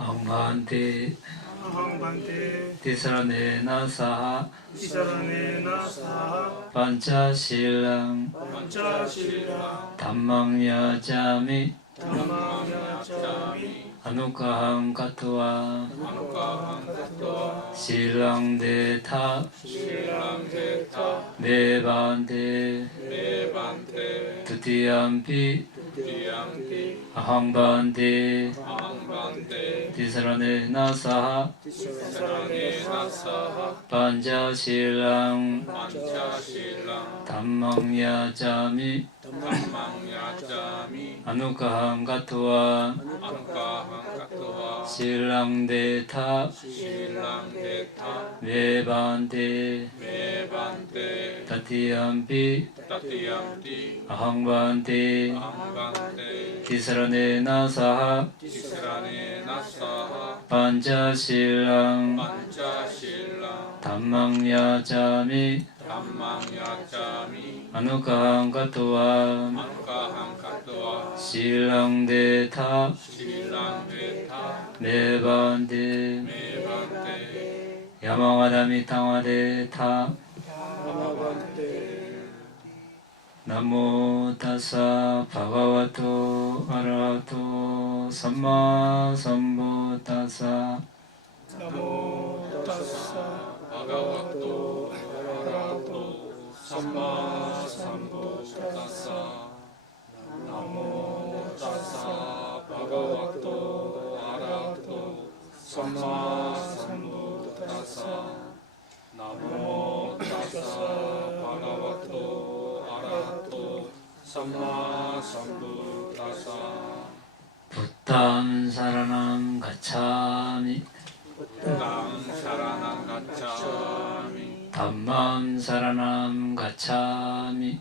Bhante Tisarane Saha Panchasilang Dhammang Yajami Anukaham Katva Silang Detha Bevante Tutiyampi Aham Bhante Tisarane Saha Panchasilang Dhammang Yajami Anukaham Katva Silang Detha Bevante Tatiyampi Aham Bhante Tisarane Saha Panchasilang Dhammang Yajami Anukaham Katva Silang Detha Bevante Yamavadami Tamadetha Namo tassa bhagavato arahato samma sambuddhassa. Namo tassa bhagavato arahato samma sambuddhassa. Namo tassa bhagavato arahato samma sambuddhassa. Namo tassa bhagavato arahato samma sambuddhassa. Buddham saranam gacchami. Buddham saranam gacchami. Dhammam saranam gacchami.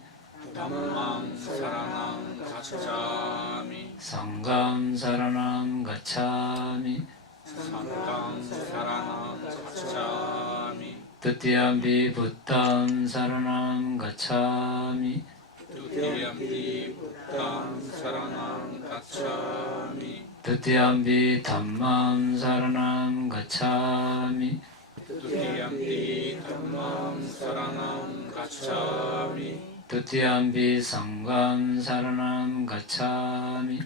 Dhammam saranam gacchami. Sangham saranam gacchami. Sangham saranam gacchami. Tutiyampi Buddham saranam gacchami. Tutiyampi Buddham saranam gacchami. Tutiyampi Dhammam saranam gacchami. Tutiyampi Dhammam saranam gacchami. Tutiyampi Sangham saranam gacchami.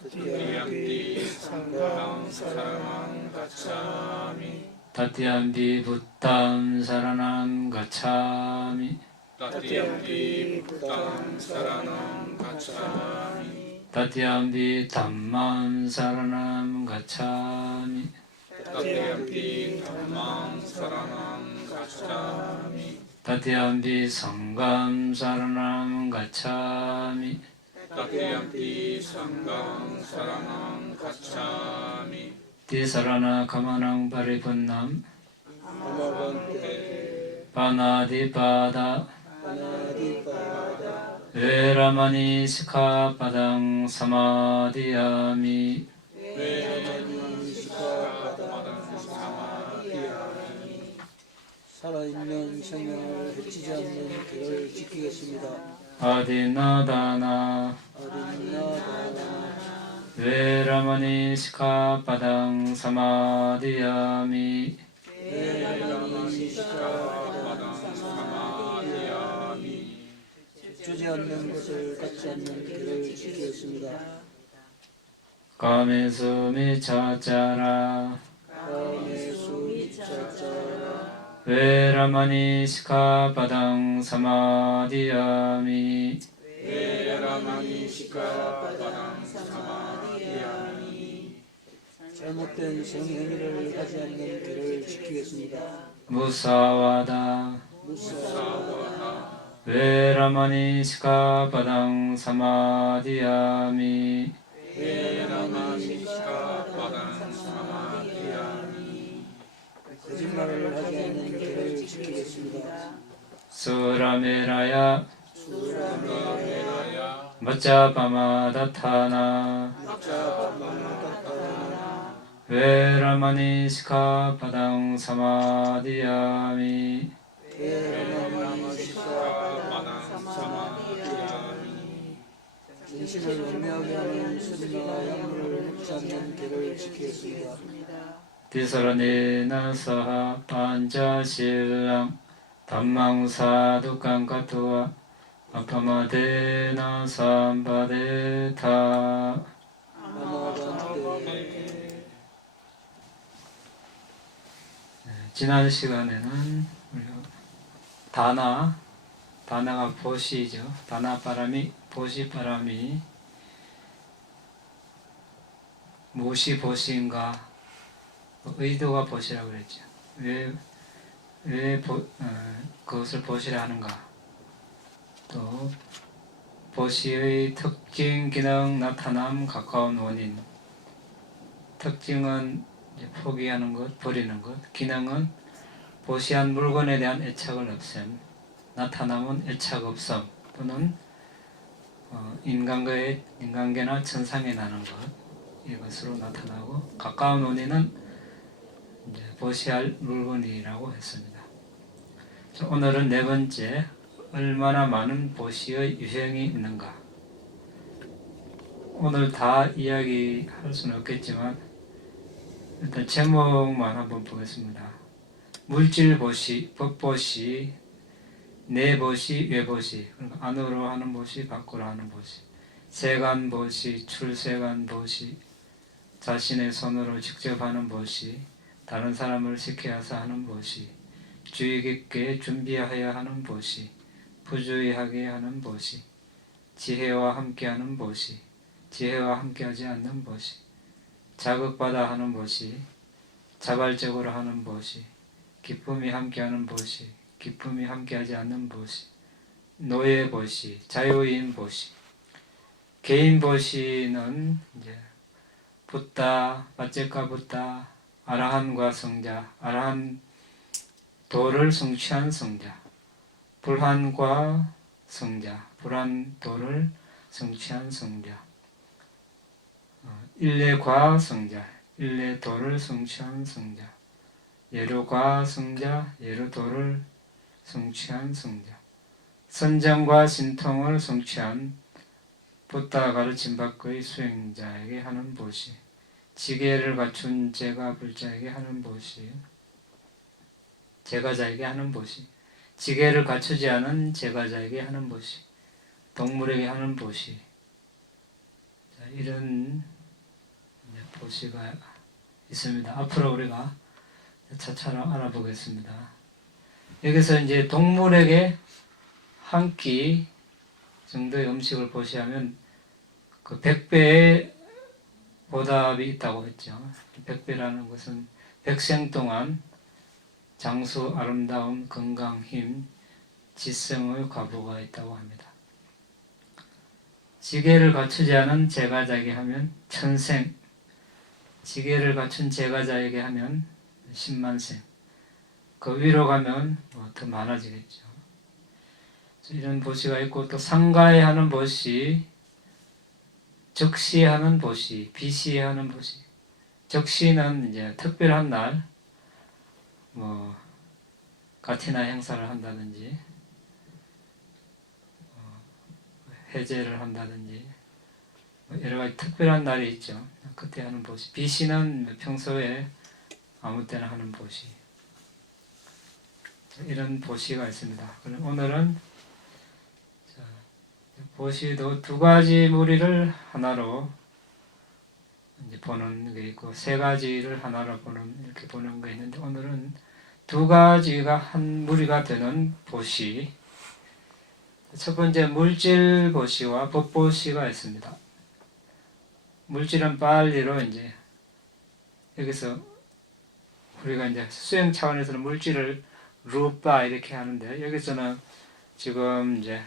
Tutiyampi Sangham saranam gacchami. Tatiyampi Buddham saranam gacchami. Tatiyampi Buddham saranam gacchami. Tatiyampi Dhammam saranam gacchami. Tatiyampi Dhammam saranam gacchami. Tatiyampi Sangham saranam gacchami. Tatiyampi Sangham saranam gacchami. Tisarana kamanang paripannam. Panadipada Veramani Sikkhapadang Samadhiyami. 살아있는 생명을 해치지 않는 길을 지키겠습니다. 아디나다나 Veramani Sikkhapadang Samadhiyami. 주지 않는 것을 갖지 않는 길을 지키겠습니다. Kamesu miccaccara Veramani Sikkhapadang Samadhiyami. 잘못된 성행위를 하지 않는 길을 지키겠습니다. Musavada Veramani Sikkhapadang Samadhiyami. 거짓말을 하지 않는 길을 지키겠습니다. Surameraya Maccapamadatthana Veramani Sikkhapadang Samadhiyami. 당신을 얽매하게 하는 술이나 약물을 흡지 않는 계를 지키겠습니다. 디서라니나 사하 판자실랑 담망사두깡카토와 아파마데나 삼바데타. 지난 시간에는 우리가 다나가 보시죠. 다나바람이 보시바람이 무엇이 보시인가? 의도가 보시라고 그랬죠. 왜 그것을 보시라 하는가? 또 보시의 특징, 기능, 나타남, 가까운 원인. 특징은 이제 포기하는 것, 버리는 것. 기능은 보시한 물건에 대한 애착을 없앰. 나타남은 애착 없음 또는 인간계나 천상에 나는 것, 이것으로 나타나고, 가까운 원인은 이제 보시할 물건이라고 했습니다. 오늘은 네 번째, 얼마나 많은 보시의 유형이 있는가. 오늘 다 이야기할 수는 없겠지만 일단 제목만 한번 보겠습니다. 물질 보시, 법 보시, 내 보시, 외 보시. 그러니까 안으로 하는 보시, 밖으로 하는 보시. 세간 보시, 출세간 보시, 자신의 손으로 직접 하는 보시, 다른 사람을 시켜서 하는 보시, 주의 깊게 준비하여야 하는 보시, 부주의하게 하는 보시, 지혜와 함께하는 보시, 지혜와 함께하지 않는 보시, 자극받아 하는 보시, 자발적으로 하는 보시, 기쁨이 함께하는 보시, 기쁨이 함께하지 않는 보시, 노예 보시, 자유인 보시. 개인 보시는 이제 붓다, 바째카 붓다, 아라한과 성자, 아라한 도를 성취한 성자, 불한과 성자, 불한 도를 성취한 성자, 일례과 성자, 일례 도를 성취한 성자, 예루과 성자, 예루도를 성취한 성자, 선정과 신통을 성취한 붓다 가르침 밖의 수행자에게 하는 보시, 지계를 갖춘 제가 불자에게 하는 보시, 제가자에게 하는 보시, 지계를 갖추지 않은 제가자에게 하는 보시, 동물에게 하는 보시. 자, 이런 보시가 있습니다. 앞으로 우리가 차차로 알아보겠습니다. 여기서 이제 동물에게 한 끼 정도의 음식을 보시하면 그 100배의 보답이 있다고 했죠. 100배라는 것은 100생 동안 장수, 아름다움, 건강, 힘, 지성의 과보가 있다고 합니다. 지계를 갖추지 않은 제가자에게 하면 천생, 지계를 갖춘 제가자에게 하면 10만생, 그 위로 가면 더 많아지겠죠. 이런 보시가 있고, 또 상가에 하는 보시, 적시에 하는 보시, 비시에 하는 보시. 적시는 이제 특별한 날, 가티나 행사를 한다든지, 해제를 한다든지, 여러 가지 특별한 날이 있죠. 그때 하는 보시. 비시는 평소에 아무 때나 하는 보시. 이런 보시가 있습니다. 그럼 오늘은 보시도 두 가지 무리를 하나로 이제 보는 게 있고, 세 가지를 하나로 이렇게 보는 게 있는데, 오늘은 두 가지가 한 무리가 되는 보시. 첫 번째, 물질 보시와 법 보시가 있습니다. 물질은 빨리로 이제 여기서 우리가 이제 수행 차원에서는 물질을 루파 이렇게 하는데, 여기서는 지금 이제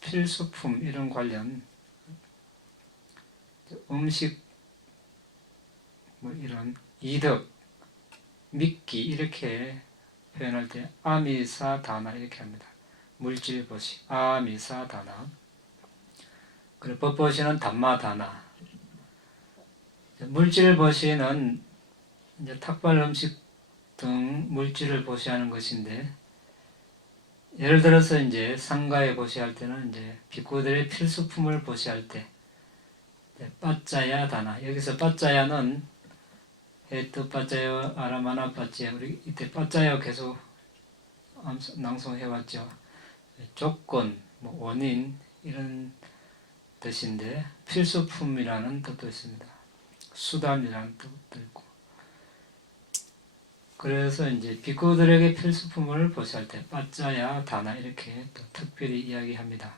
필수품 이런 관련 음식 이런 이득, 미끼 이렇게 표현할 때 아미사다나 이렇게 합니다. 물질 보시, 아미사다나. 그리고 법 보시는 담마다나. 물질 보시는 이제 탁발 음식 등 물질을 보시하는 것인데, 예를 들어서 이제 상가에 보시할 때는 이제 비구들의 필수품을 보시할 때 빠짜야 다나, 여기서 빠짜야는 해뜻 빠짜요 아라마나 빠짜요, 우리 이때 빠짜요 계속 낭송해왔죠. 조건, 뭐 원인 이런 뜻인데 필수품이라는 뜻도 있습니다. 수단이라는 뜻도 있고. 그래서 이제 비구들에게 필수품을 보시할 때 빠짜야 다나 이렇게 또 특별히 이야기합니다.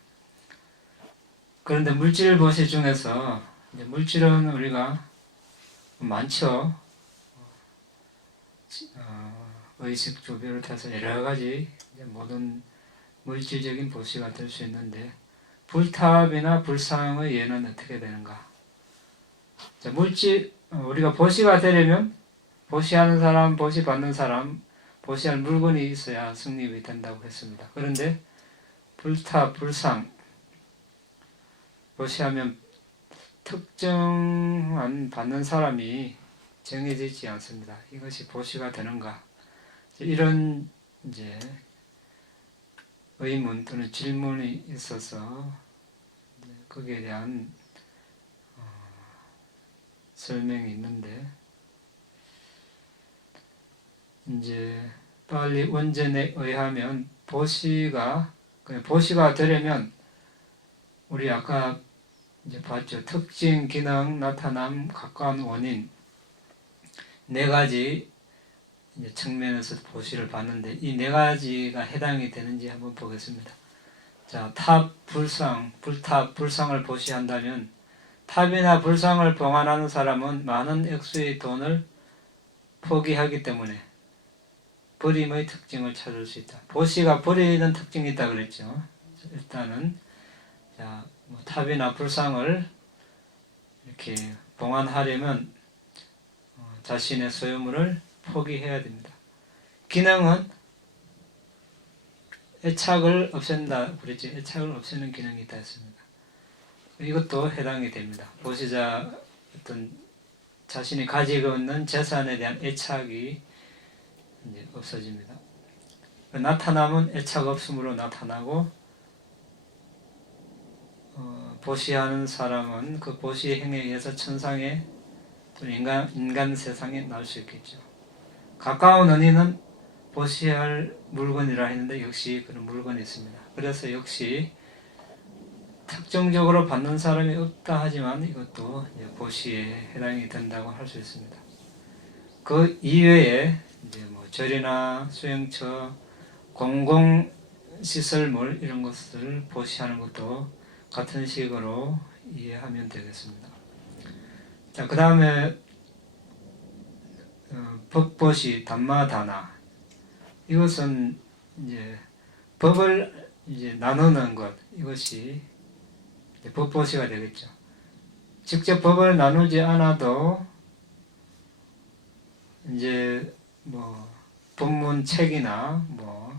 그런데 물질 보시 중에서 이제 물질은 우리가 많죠. 의식주 비롯해서 여러 가지 모든 물질적인 보시가 될 수 있는데 불탑이나 불상의 예는 어떻게 되는가? 자, 물질 우리가 보시가 되려면 보시하는 사람, 보시받는 사람, 보시할 물건이 있어야 성립이 된다고 했습니다. 그런데 불탑, 불상 보시하면 특정한 받는 사람이 정해지지 않습니다. 이것이 보시가 되는가? 이런 이제 의문 또는 질문이 있어서 거기에 대한 설명이 있는데 이제 빨리 원전에 의하면 보시가 되려면 우리 아까 이제 봤죠. 특징, 기능, 나타남, 가까운 원인 네 가지 이제 측면에서 보시를 봤는데 이 네 가지가 해당이 되는지 한번 보겠습니다. 자, 탑, 불상, 불탑, 불상을 보시한다면 탑이나 불상을 봉안하는 사람은 많은 액수의 돈을 포기하기 때문에 버림의 특징을 찾을 수 있다. 보시가 버리는 특징이 있다 그랬죠. 일단은 자, 뭐 탑이나 불상을 이렇게 봉안하려면 자신의 소유물을 포기해야 됩니다. 기능은 애착을 없앤다 그랬죠. 애착을 없애는 기능이 있다 했습니다. 이것도 해당이 됩니다. 보시자 어떤 자신이 가지고 있는 재산에 대한 애착이 이제 없어집니다. 나타남은 애착 없음으로 나타나고 보시하는 사람은 그 보시 행에 의해서 천상에 또는 인간 세상에 나올 수 있겠죠. 가까운 원인은 보시할 물건이라 했는데 역시 그런 물건이 있습니다. 그래서 역시 특정적으로 받는 사람이 없다 하지만 이것도 보시에 해당이 된다고 할 수 있습니다. 그 이외에 이제 뭐 절이나 수용처, 공공시설물 이런 것을 보시하는 것도 같은 식으로 이해하면 되겠습니다. 자, 그 다음에 법보시 담마다나 이것은 이제 법을 이제 나누는 것 이것이 이제 법보시가 되겠죠. 직접 법을 나누지 않아도 이제 뭐 본문 책이나 뭐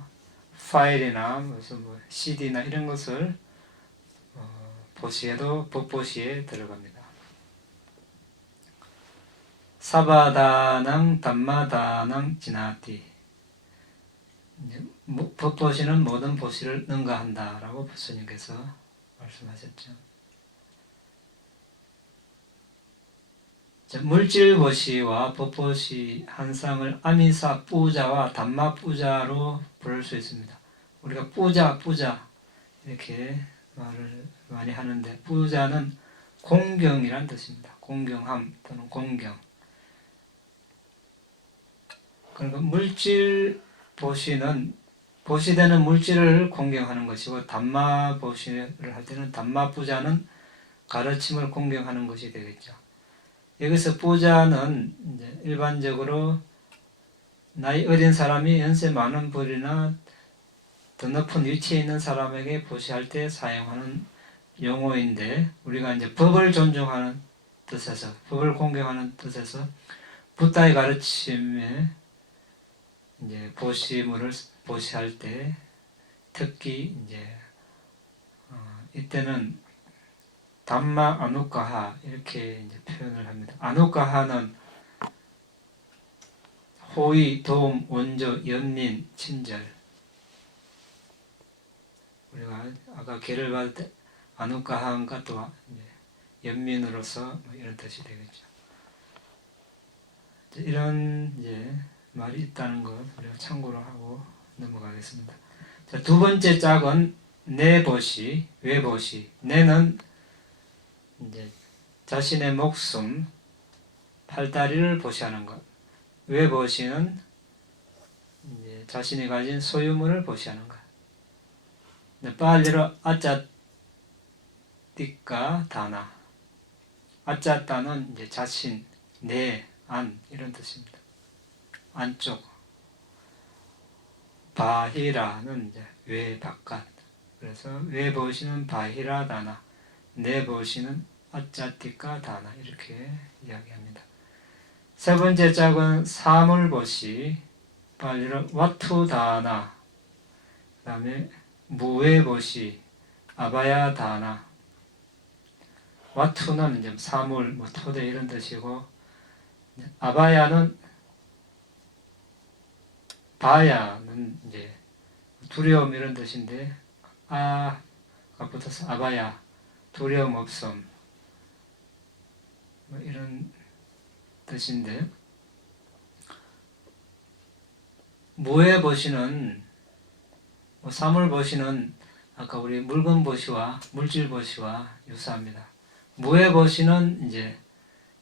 파일이나 무슨 뭐 CD나 이런 것을 보시에도 법보시에 들어갑니다. 사바다낭 담마다낭 지나티 법보시는 모든 보시를 능가한다 라고 부처님께서 말씀하셨죠. 물질 보시와 법보시 한 쌍을 아미사 뿌자와 담마 뿌자로 부를 수 있습니다. 우리가 뿌자 이렇게 말을 많이 하는데 뿌자는 공경이란 뜻입니다. 공경함 또는 공경. 그러니까 물질 보시는 보시되는 물질을 공경하는 것이고 담마 보시를 할 때는 담마 뿌자는 가르침을 공경하는 것이 되겠죠. 여기서 뿌자는 이제 일반적으로 나이 어린 사람이 연세 많은 분이나 더 높은 위치에 있는 사람에게 보시할 때 사용하는 용어인데 우리가 이제 법을 존중하는 뜻에서 법을 공경하는 뜻에서 붓다의 가르침에 이제 보시물을 보시할 때 특히 이제 이때는 담마 아누카하 이렇게 이제 표현을 합니다. 아누카하는 호의, 도움, 원조, 연민, 친절 우리가 아까 계를 받을 때 아누카한가 또 연민으로서 뭐 이런 뜻이 되겠죠. 이런 말이 있다는 것 우리가 참고로 하고 넘어가겠습니다. 자, 두 번째 짝은 내보시, 외보시. 내는 자신의 목숨, 팔다리를 보시하는 것. 외보시는 자신이 가진 소유물을 보시하는 것. 빨리로 아짜띠까 다나. 아짜따는 자신, 내, 안 이런 뜻입니다. 안쪽. 바히라는 외, 바깥. 그래서 외보시는 바히라 다나, 내보시는 아짜띠까 다나 이렇게 이야기합니다. 세 번째 짝은 사물보시, 빨리로 와투 다나, 그 다음에 무외보시, 아바야 다나. 와투는 사물, 뭐 토대 이런 뜻이고, 아바야는 바야는 두려움 이런 뜻인데, 아가 붙어서 아바야, 두려움 없음, 뭐 이런 뜻인데, 무외보시는 사물보시는 아까 우리 물건보시와 물질보시와 유사합니다. 무외보시는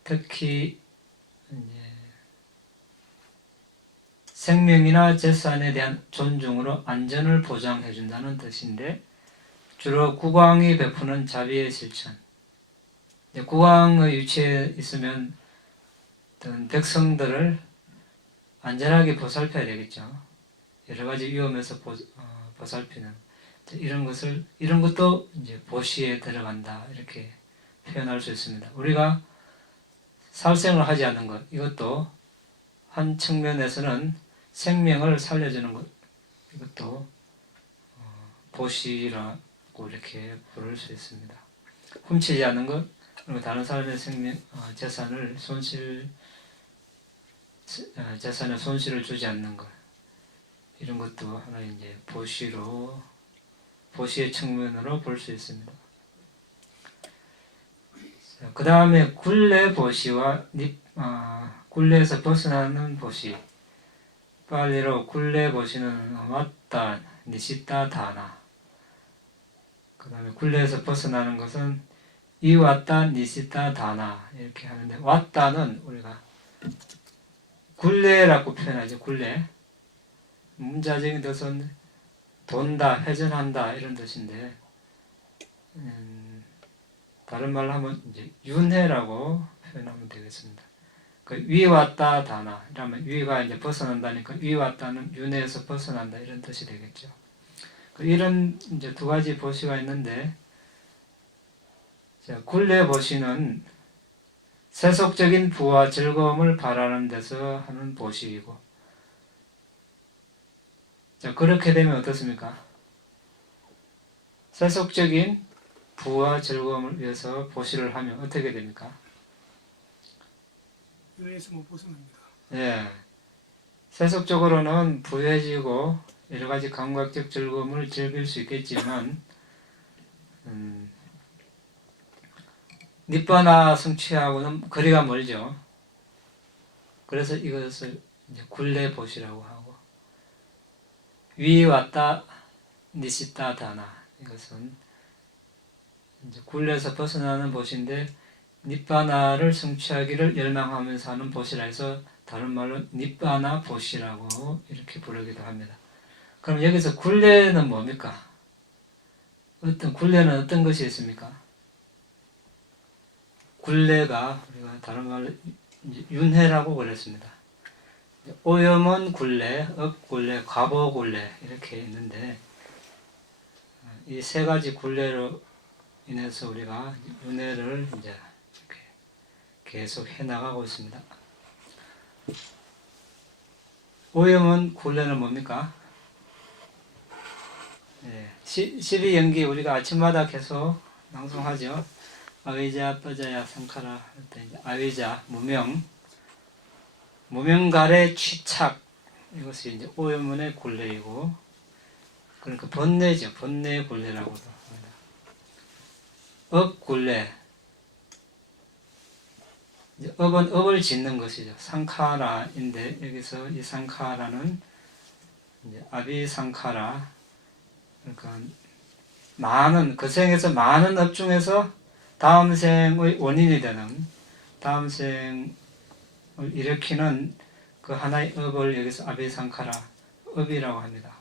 특히 생명이나 재산에 대한 존중으로 안전을 보장해 준다는 뜻인데, 주로 국왕이 베푸는 자비의 실천. 국왕의 위치에 있으면 어떤 백성들을 안전하게 보살펴야 되겠죠. 여러 가지 위험에서 보살피는 이런 것도 보시에 들어간다 이렇게 표현할 수 있습니다. 우리가 살생을 하지 않는 것, 이것도 한 측면에서는 생명을 살려주는 것, 이것도 보시라고 이렇게 부를 수 있습니다. 훔치지 않는 것, 그리고 다른 사람의 재산에 손실을 주지 않는 것, 이런 것도 하나의 보시의 측면으로 볼 수 있습니다. 그 다음에 굴레보시와 굴레에서 벗어나는 보시. 빨리로 굴레보시는 왔다, 니시다, 다나. 그 다음에 굴레에서 벗어나는 것은 이 왔다, 니시다, 다나 이렇게 하는데, 왔다는 우리가 굴레라고 표현하죠. 굴레. 문자적인 뜻은 돈다, 회전한다 이런 뜻인데, 다른 말로 하면 윤회라고 표현하면 되겠습니다. 그 위 왔다 다나 이러면 위가 벗어난다니까 위 왔다는 윤회에서 벗어난다 이런 뜻이 되겠죠. 이런 두 가지 보시가 있는데, 굴레 보시는 세속적인 부와 즐거움을 바라는 데서 하는 보시이고, 그렇게 되면 어떻습니까? 세속적인 부와 즐거움을 위해서 보시를 하면 어떻게 됩니까? 윤회에서 못 벗어납니다. 예. 세속적으로는 부해지고 여러 가지 감각적 즐거움을 즐길 수 있겠지만, 니바나 성취하고는 거리가 멀죠. 그래서 이것을 굴레 보시라고 하고, 위 왔다 니시다 다나, 이것은 굴레에서 벗어나는 보시인데, 니바나를 성취하기를 열망하면서 하는 보시라 해서 다른 말로 니바나 보시라고 이렇게 부르기도 합니다. 그럼 여기서 굴레는 뭡니까? 굴레는 어떤 것이 있습니까? 굴레가 우리가 다른 말로 윤회라고 그랬습니다. 오염원 굴레, 업굴레, 과보굴레 이렇게 있는데, 이 세 가지 굴레로 인해서 우리가 윤회를 이렇게 계속 해나가고 있습니다. 오염원 굴레는 뭡니까? 12연기 우리가 아침마다 계속 방송하죠. 아위자, 빠자야, 상카라 할 때 아위자, 무명갈의 취착, 이것이 오염원의 굴레이고, 그러니까 번뇌죠. 번뇌 굴레라고도 합니다. 업굴레. 업은 업을 짓는 것이죠. 상카라인데 여기서 이 상카라는 이제 아비상카라, 그러니까 많은 그 생에서 많은 업 중에서 다음 생의 원인이 되는, 다음 생을 일으키는 그 하나의 업을 여기서 아비상카라 업이라고 합니다.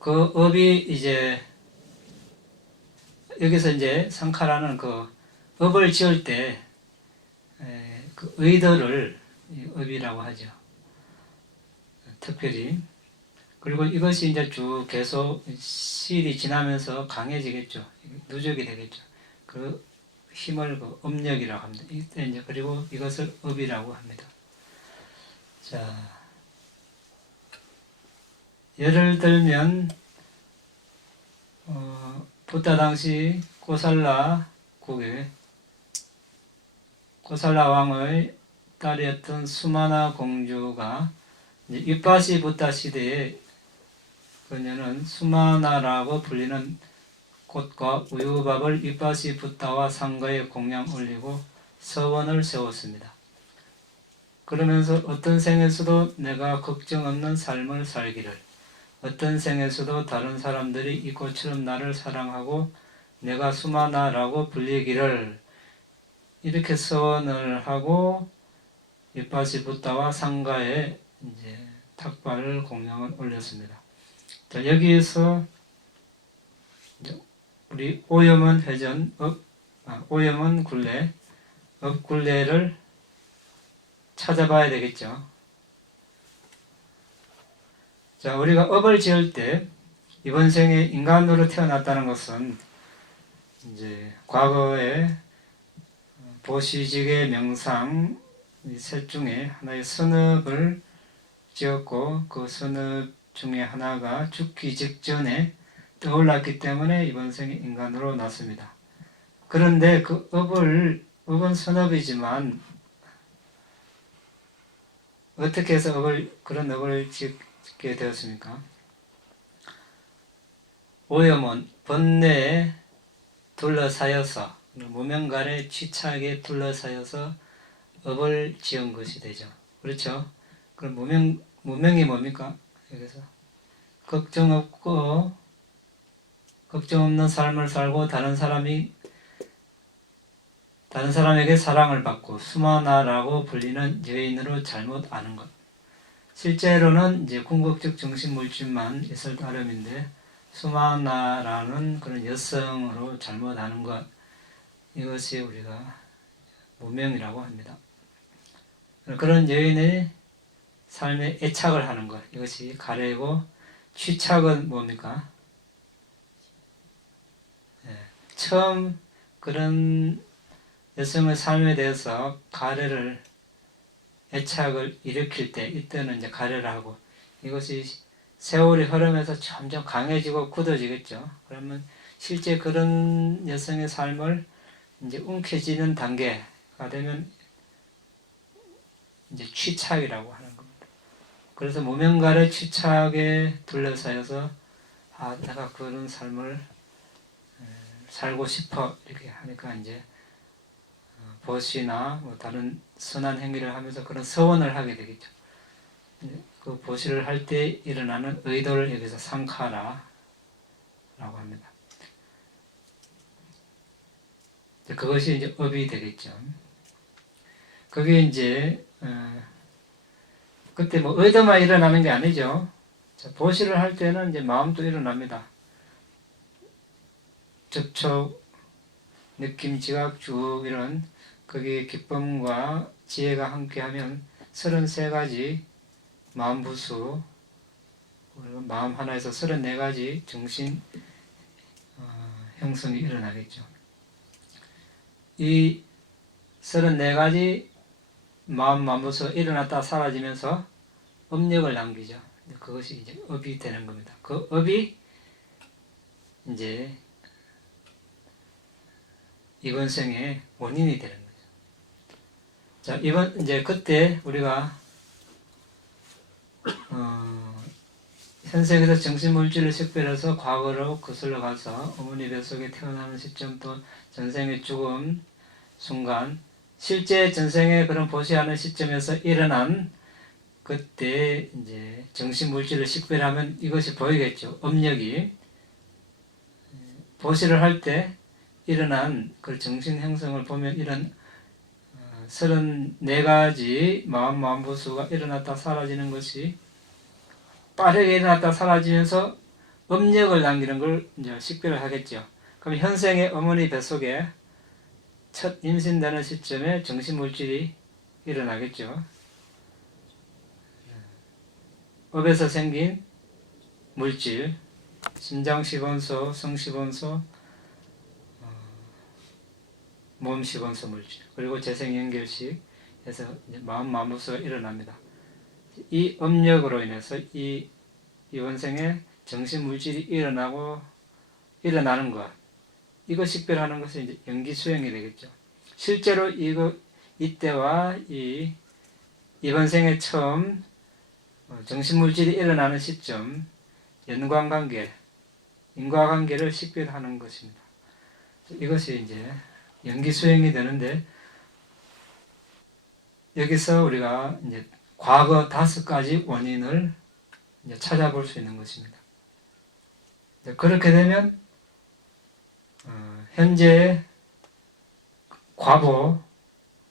그 업이 이제 여기서 이제 상카라는 그 업을 지을 때 그 의도를 업이라고 하죠. 특별히. 그리고 이것이 이제 쭉 계속 시일이 지나면서 강해지겠죠. 누적이 되겠죠. 그 힘을 그 업력이라고 합니다. 이때 이제 그리고 이것을 업이라고 합니다. 자, 예를 들면 부타 당시 코살라 국에 코살라 왕의 딸이었던 수마나 공주가 이빠시 부타 시대에 그녀는 수마나라고 불리는 꽃과 우유밥을 이빠시 부타와 상가에 공양 올리고 서원을 세웠습니다. 그러면서 어떤 생에서도 내가 걱정 없는 삶을 살기를, 어떤 생에서도 다른 사람들이 이 꽃처럼 나를 사랑하고 내가 수마나라고 불리기를, 이렇게 서원을 하고 이빠시 부타와 상가에 이제 탁발 공양을 올렸습니다. 자, 여기에서 우리 오염은 회전, 오염은 굴레, 업굴레를 찾아봐야 되겠죠. 자, 우리가 업을 지을 때 이번 생에 인간으로 태어났다는 것은 이제 과거에 보시직의 명상 이 셋 중에 하나의 선업을 지었고 그 선업 중에 하나가 죽기 직전에 떠올랐기 때문에 이번 생에 인간으로 났습니다. 그런데 그 업은 선업이지만 어떻게 해서 그런 업을 짓게 되었습니까? 오염은 번뇌에 둘러싸여서, 무명간의 취착에 둘러싸여서 업을 지은 것이 되죠. 그렇죠? 그럼 무명이 뭡니까? 여기서 걱정 없는 삶을 살고 다른 사람에게 사랑을 받고 수마나라고 불리는 여인으로 잘못 아는 것. 실제로는 이제 궁극적 정신 물질만 있을 따름인데 수마나라는 그런 여성으로 잘못 아는 것, 이것이 우리가 무명이라고 합니다. 그런 여인의 삶에 애착을 하는 것, 이것이 가래고, 취착은 뭡니까? 처음 그런 여성의 삶에 대해서 가래를, 애착을 일으킬 때, 이때는 이제 가래를 하고, 이것이 세월이 흐르면서 점점 강해지고 굳어지겠죠. 그러면 실제 그런 여성의 삶을 이제 움켜쥐는 단계가 되면 이제 취착이라고 하는 겁니다. 그래서 무명가래 취착에 둘러싸여서 내가 그런 삶을 살고 싶어 이렇게 하니까 이제 보시나 뭐 다른 선한 행위를 하면서 그런 서원을 하게 되겠죠. 그 보시를 할 때 일어나는 의도를 여기서 상카라라고 합니다. 그것이 이제 업이 되겠죠. 그게 이제 그때 뭐 의도만 일어나는 게 아니죠. 자, 보시를 할 때는 이제 마음도 일어납니다. 접촉, 느낌, 지각, 쭉 이런 거기에 기쁨과 지혜가 함께하면 33가지 마음부수, 마음 하나에서 34가지 정신 형성이 일어나겠죠. 이 34가지 마음부수가 일어났다 사라지면서 업력을 남기죠. 그것이 이제 업이 되는 겁니다. 그 업이 이제 이번 생의 원인이 되는 거죠. 자, 이제 그때 우리가 현생에서 정신물질을 식별해서 과거로 거슬러 가서 어머니 뱃속에 태어나는 시점 또 전생의 죽음 순간 실제 전생의 그런 보시하는 시점에서 일어난 그때 이제 정신물질을 식별하면 이것이 보이겠죠. 업력이 보시를 할 때 일어난 그 정신 형성을 보면 이런 34가지 마음부수가 일어났다 사라지는 것이 빠르게 일어났다 사라지면서 업력을 남기는 걸 이제 식별을 하겠죠. 그럼 현생의 어머니 뱃속에 첫 임신되는 시점에 정신물질이 일어나겠죠. 업에서 생긴 물질, 심장시본소, 성시본소, 몸시본소 물질, 그리고 재생연결식에서 마음부수가 일어납니다. 이 업력으로 인해서 이 원생에 정신물질이 일어나는 것, 이거 식별하는 것은 이제 연기수행이 되겠죠. 실제로 이때와 이번 생에 처음 정신물질이 일어나는 시점, 연관관계, 인과관계를 식별하는 것입니다. 이것이 이제 연기수행이 되는데, 여기서 우리가 이제 과거 5가지 원인을 이제 찾아볼 수 있는 것입니다. 그렇게 되면 현재 과보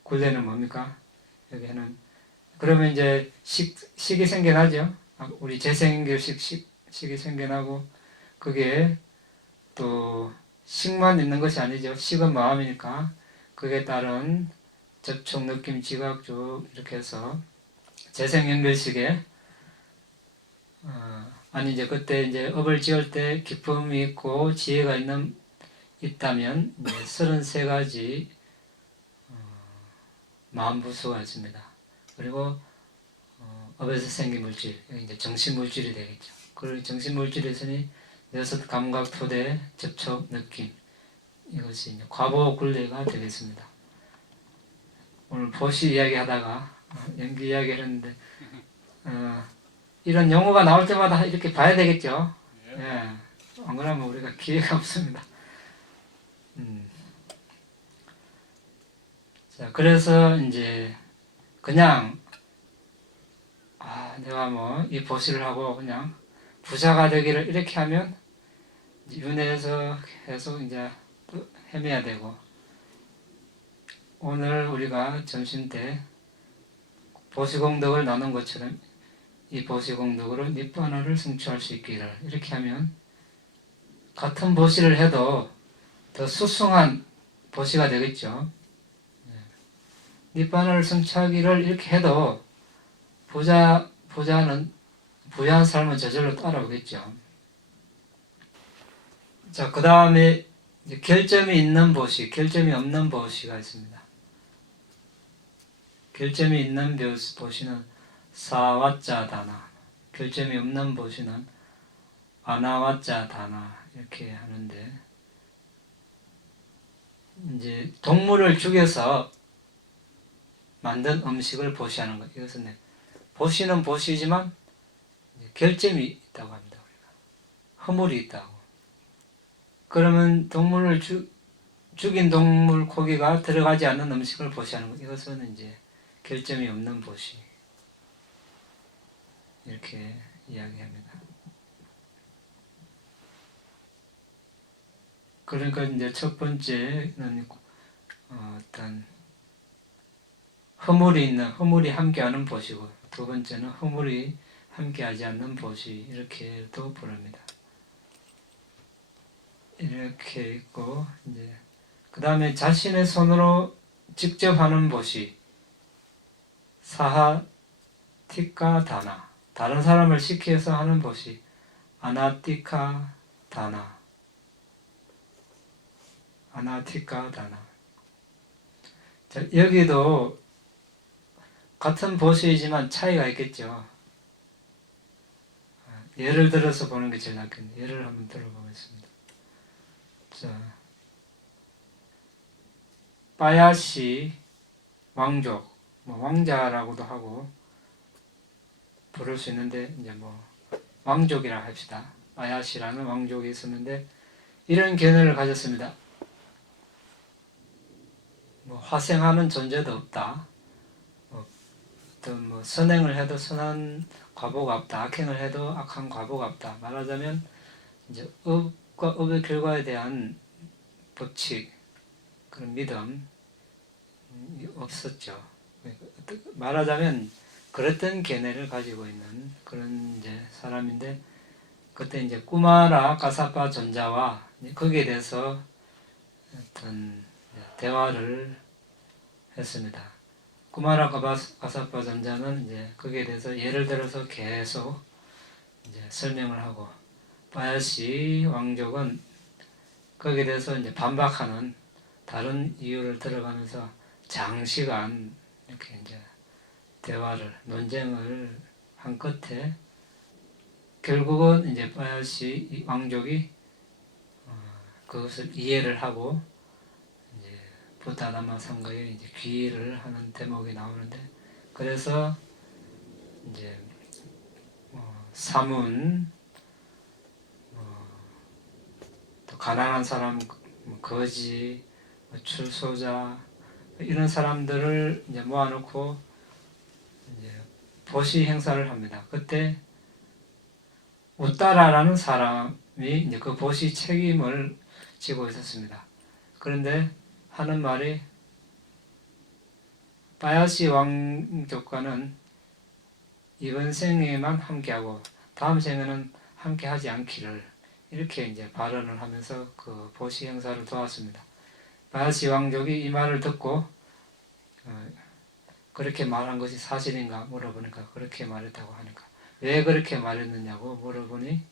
굴레는 뭡니까? 여기는 그러면 이제 식이 생겨나죠. 우리 재생연결식 식이 생겨나고, 그게 또 식만 있는 것이 아니죠. 식은 마음이니까 그에 따른 접촉, 느낌, 지각 쭉 이렇게 해서 재생연결식에 아니 이제 그때 이제 업을 지을 때 기쁨이 있고 지혜가 있다면 이제 33가지 마음부수가 있습니다. 그리고 업에서 생긴 물질, 여기 이제 정신물질이 되겠죠. 그리고 정신물질에서는 6 감각, 토대, 접촉, 느낌, 이것이 이제 과보 굴레가 되겠습니다. 오늘 보시 이야기하다가 연기 이야기를 했는데 이런 용어가 나올 때마다 이렇게 봐야 되겠죠. 예. 안 그러면 우리가 기회가 없습니다. 자, 그래서 이제 그냥 내가 뭐 이 보시를 하고 그냥 부자가 되기를 이렇게 하면 윤회에서 계속 이제 또 헤매야 되고, 오늘 우리가 점심 때 보시공덕을 나눈 것처럼 이 보시공덕으로 니bbāna를 성취할 수 있기를 이렇게 하면 같은 보시를 해도 더 수승한 보시가 되겠죠. 니bbāna를 성취하기를 이렇게 해도 부자는 부유한 삶은 저절로 따라오겠죠. 자, 그 다음에 결점이 있는 보시, 결점이 없는 보시가 있습니다. 결점이 있는 보시는 사와짜다나, 결점이 없는 보시는 아나와짜다나 이렇게 하는데, 이제 동물을 죽여서 만든 음식을 보시하는 것. 이것은 보시는 보시지만 결점이 있다고 합니다. 우리가 허물이 있다고. 그러면 동물을 죽인 동물 고기가 들어가지 않는 음식을 보시하는 것. 이것은 이제 결점이 없는 보시. 이렇게 이야기합니다. 그러니까 이제 첫 번째는 어떤 허물이 함께하는 보시고, 두 번째는 허물이 함께하지 않는 보시, 이렇게도 부릅니다. 이렇게 있고, 이제 그 다음에 자신의 손으로 직접 하는 보시, 사하티카 다나, 다른 사람을 시켜서 하는 보시, 아나티카 다나, 아나티카 다나. 자, 여기도 같은 보시이지만 차이가 있겠죠. 예를 들어서 보는 게 제일 낫겠네요. 예를 한번 들어보겠습니다. 자, 빠야시 왕족, 왕자라고도 하고 부를 수 있는데, 이제 왕족이라 합시다. 아야시라는 왕족이 있었는데 이런 견해를 가졌습니다. 뭐 화생하는 존재도 없다. 어떤 뭐 선행을 해도 선한 과보가 없다. 악행을 해도 악한 과보가 없다. 말하자면 이제 업과 업의 결과에 대한 법칙, 그런 믿음 없었죠. 말하자면 그랬던 견해를 가지고 있는 그런 이제 사람인데 그때 이제 꾸마라 가사파 존자와 거기에 대해서 어떤 대화를 했습니다. 꾸마라 가사파 존자는 이제 거기에 대해서 예를 들어서 계속 이제 설명을 하고 바야시 왕족은 거기에 대해서 이제 반박하는 다른 이유를 들어가면서 장시간 이렇게 이제 대화를 논쟁을 한 끝에 결국은 이제 바야시 왕족이 그것을 이해를 하고 이제 부다다마 상가에 이제 귀의를 하는 대목이 나오는데 그래서 이제 사문 또 가난한 사람 거지 출소자 이런 사람들을 이제 모아놓고 이제 보시 행사를 합니다. 그때 우따라라는 사람이 이제 그 보시 책임을 지고 있었습니다. 그런데 하는 말이 바야시 왕족과는 이번 생에만 함께하고 다음 생에는 함께하지 않기를 이렇게 이제 발언을 하면서 그 보시 행사를 도왔습니다. 바야시 왕족이 이 말을 듣고 그렇게 말한 것이 사실인가 물어보니까 그렇게 말했다고 하니까 왜 그렇게 말했느냐고 물어보니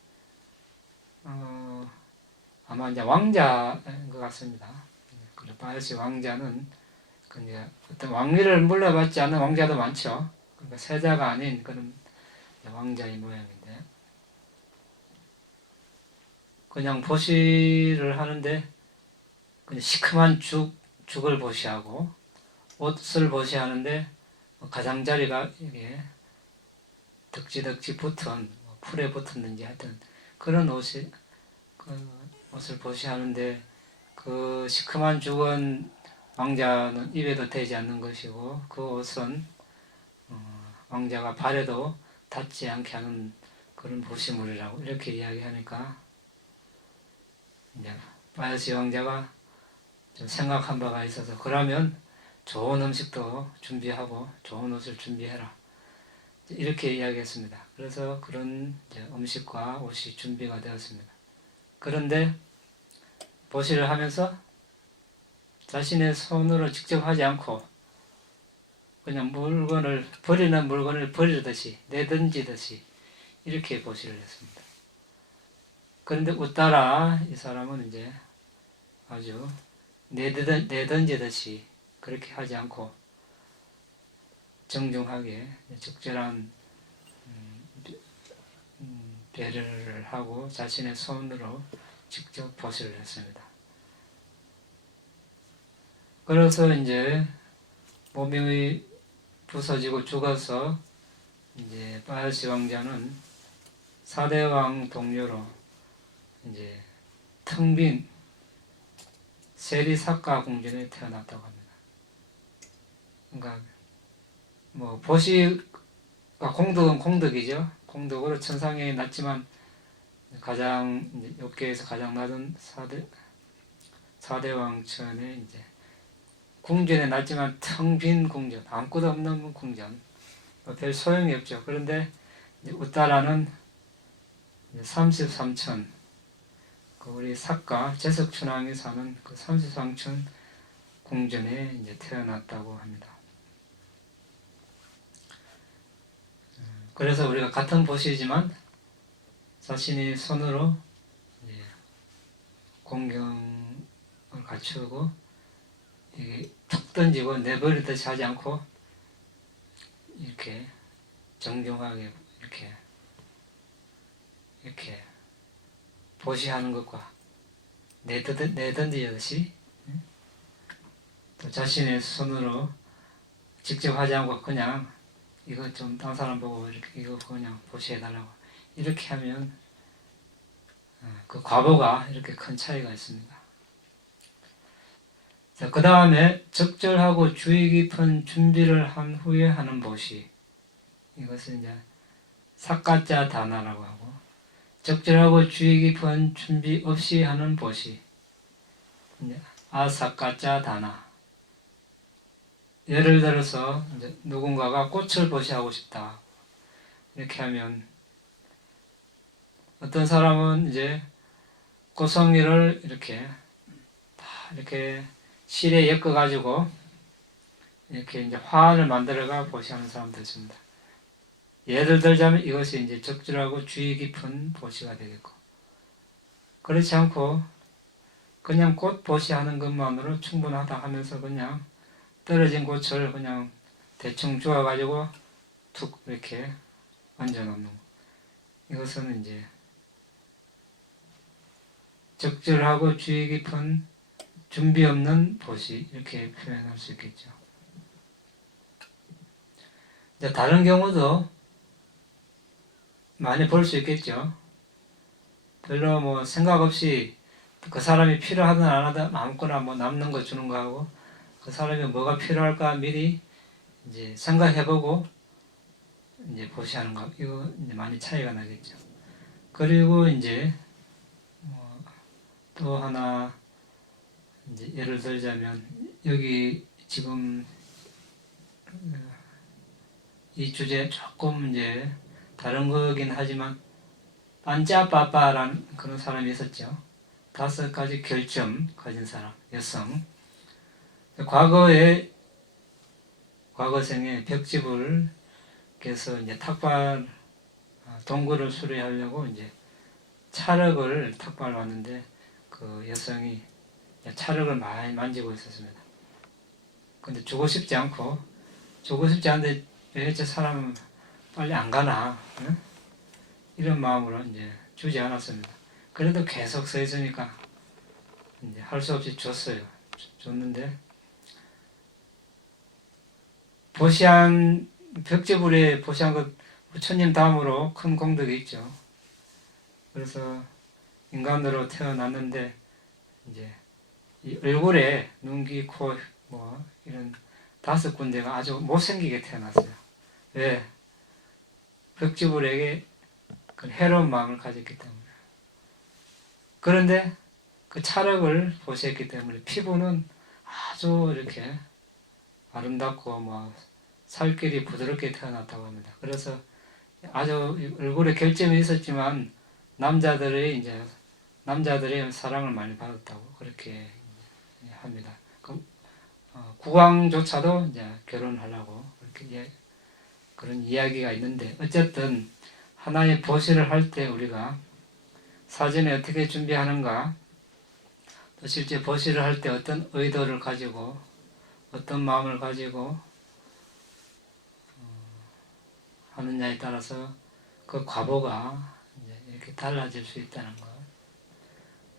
아마 이제 왕자인 것 같습니다. 그리고 바야시 왕자는 이제 어떤 왕위를 물려받지 않은 왕자도 많죠. 그러니까 세자가 아닌 그런 왕자의 모양인데 그냥 보시를 하는데 그냥 시큼한 죽을 보시하고 옷을 보시하는데 가장자리가 이게 덕지덕지 붙은 풀에 붙었는지 하여튼 그런 옷을 보시하는데 그 시큼한 죽은 왕자는 입에도 대지 않는 것이고 그 옷은 왕자가 발에도 닿지 않게 하는 그런 보시물이라고 이렇게 이야기하니까 이제 바야시 왕자가 좀 생각한 바가 있어서 그러면 좋은 음식도 준비하고 좋은 옷을 준비해라 이렇게 이야기했습니다. 그래서 그런 이제 음식과 옷이 준비가 되었습니다. 그런데 보시를 하면서 자신의 손으로 직접 하지 않고 그냥 버리는 물건을 버리듯이 내던지듯이 이렇게 보시를 했습니다. 그런데 우따라 이 사람은 이제 아주 내던지듯이 그렇게 하지 않고 정중하게 적절한 배려를 하고 자신의 손으로 직접 보시를 했습니다. 그래서 이제 몸이 부서지고 죽어서 이제 바야시 왕자는 4대왕 동료로 이제 텅 빈 세리사카 궁전에 태어났다고 합니다. 그러니까 뭐 보시가 공덕은 공덕이죠. 공덕으로 천상에 낮지만 가장 이제 업계에서 가장 낮은 4대 왕천에 이제 궁전에 낮지만 텅 빈 궁전, 아무것도 없는 궁전, 별 소용이 없죠. 그런데 이제 우따라는 33천, 우리 사가 제석춘왕이 사는 그 33천 궁전에 이제 태어났다고 합니다. 그래서 우리가 같은 보시지만 자신이 손으로 이제 공경을 갖추고 이게 툭 던지고 내버리듯이 하지 않고 이렇게 정중하게 이렇게 보시하는 것과 내던지듯이 또 자신의 손으로 직접 하지 않고 그냥 이거 좀 딴 사람 보고 이렇게 이거 그냥 보시해달라고 이렇게 하면 그 과보가 이렇게 큰 차이가 있습니다. 자, 그 다음에 적절하고 주의 깊은 준비를 한 후에 하는 보시. 이것은 이제 사까자 다나라고 하고, 적절하고 주의 깊은 준비 없이 하는 보시. 아사까자 다나. 예를 들어서 이제 누군가가 꽃을 보시하고 싶다. 이렇게 하면 어떤 사람은 이제 꽃송이를 이렇게 다 이렇게 실에 엮어 가지고 이렇게 이제 화환을 만들어가 보시하는 사람도 있습니다. 예를 들자면 이것이 이제 적절하고 주의 깊은 보시가 되겠고, 그렇지 않고 그냥 꽃 보시하는 것만으로 충분하다 하면서 그냥 떨어진 꽃을 그냥 대충 주워 가지고 툭 이렇게 얹어 놓는 거. 이것은 이제 적절하고 주의 깊은 준비 없는 보시, 이렇게 표현할 수 있겠죠. 이제 다른 경우도 많이 볼 수 있겠죠. 별로 뭐 생각 없이 그 사람이 필요하든 안 하든 아무거나 뭐 남는 거 주는 거 하고, 그 사람이 뭐가 필요할까 미리 이제 생각해보고 이제 보시하는 거, 이거 이제 많이 차이가 나겠죠. 그리고 이제 또 하나 이제 예를 들자면, 여기 지금 이 주제 조금 이제 다른 거긴 하지만 반짜빠빠라는 그런 사람이 있었죠. 5가지 결점 가진 사람, 여성. 과거생에 벽집을 깨서 이제 탁발 동굴을 수리하려고 이제 찰흙을 탁발 왔는데, 그 여성이 찰흙을 많이 만지고 있었습니다. 근데 주고 싶지 않은데 왜 저 사람은 빨리 안 가나? 응? 이런 마음으로 이제 주지 않았습니다. 그래도 계속 서 있으니까 이제 할 수 없이 줬어요. 줬는데 벽지불에 보시한 것 부처님 다음으로 큰功德이 있죠. 그래서 인간으로 태어났는데 이제 이 얼굴에 눈, 귀, 코, 뭐 이런 5군데가 아주 못생기게 태어났어요. 왜? 벽지불에게 그 해로운 마음을 가졌기 때문에. 그런데 그 찰흙을 보셨기 때문에 피부는 아주 이렇게 아름답고 뭐 살결이 부드럽게 태어났다고 합니다. 그래서 아주 얼굴에 결점이 있었지만 남자들의 사랑을 많이 받았다고 그렇게 합니다. 국왕조차도 이제 결혼하려고 그렇게 그런 이야기가 있는데, 어쨌든 하나의 보시를 할 때 우리가 사전에 어떻게 준비하는가, 또 실제 보시를 할 때 어떤 의도를 가지고 어떤 마음을 가지고 하느냐에 따라서 그 과보가 이제 이렇게 달라질 수 있다는 것.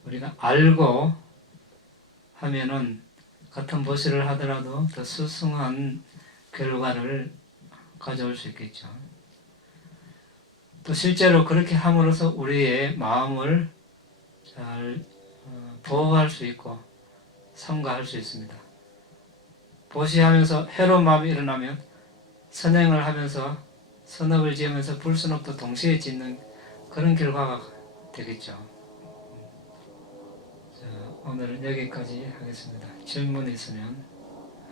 우리가 알고 하면은 같은 보시를 하더라도 더 수승한 결과를 가져올 수 있겠죠. 또 실제로 그렇게 함으로써 우리의 마음을 잘 보호할 수 있고 삼가할 수 있습니다. 보시하면서 해로운 마음이 일어나면 선행을 하면서 선업을 지으면서 불선업도 동시에 짓는 그런 결과가 되겠죠. 자, 오늘은 여기까지 하겠습니다. 질문 있으면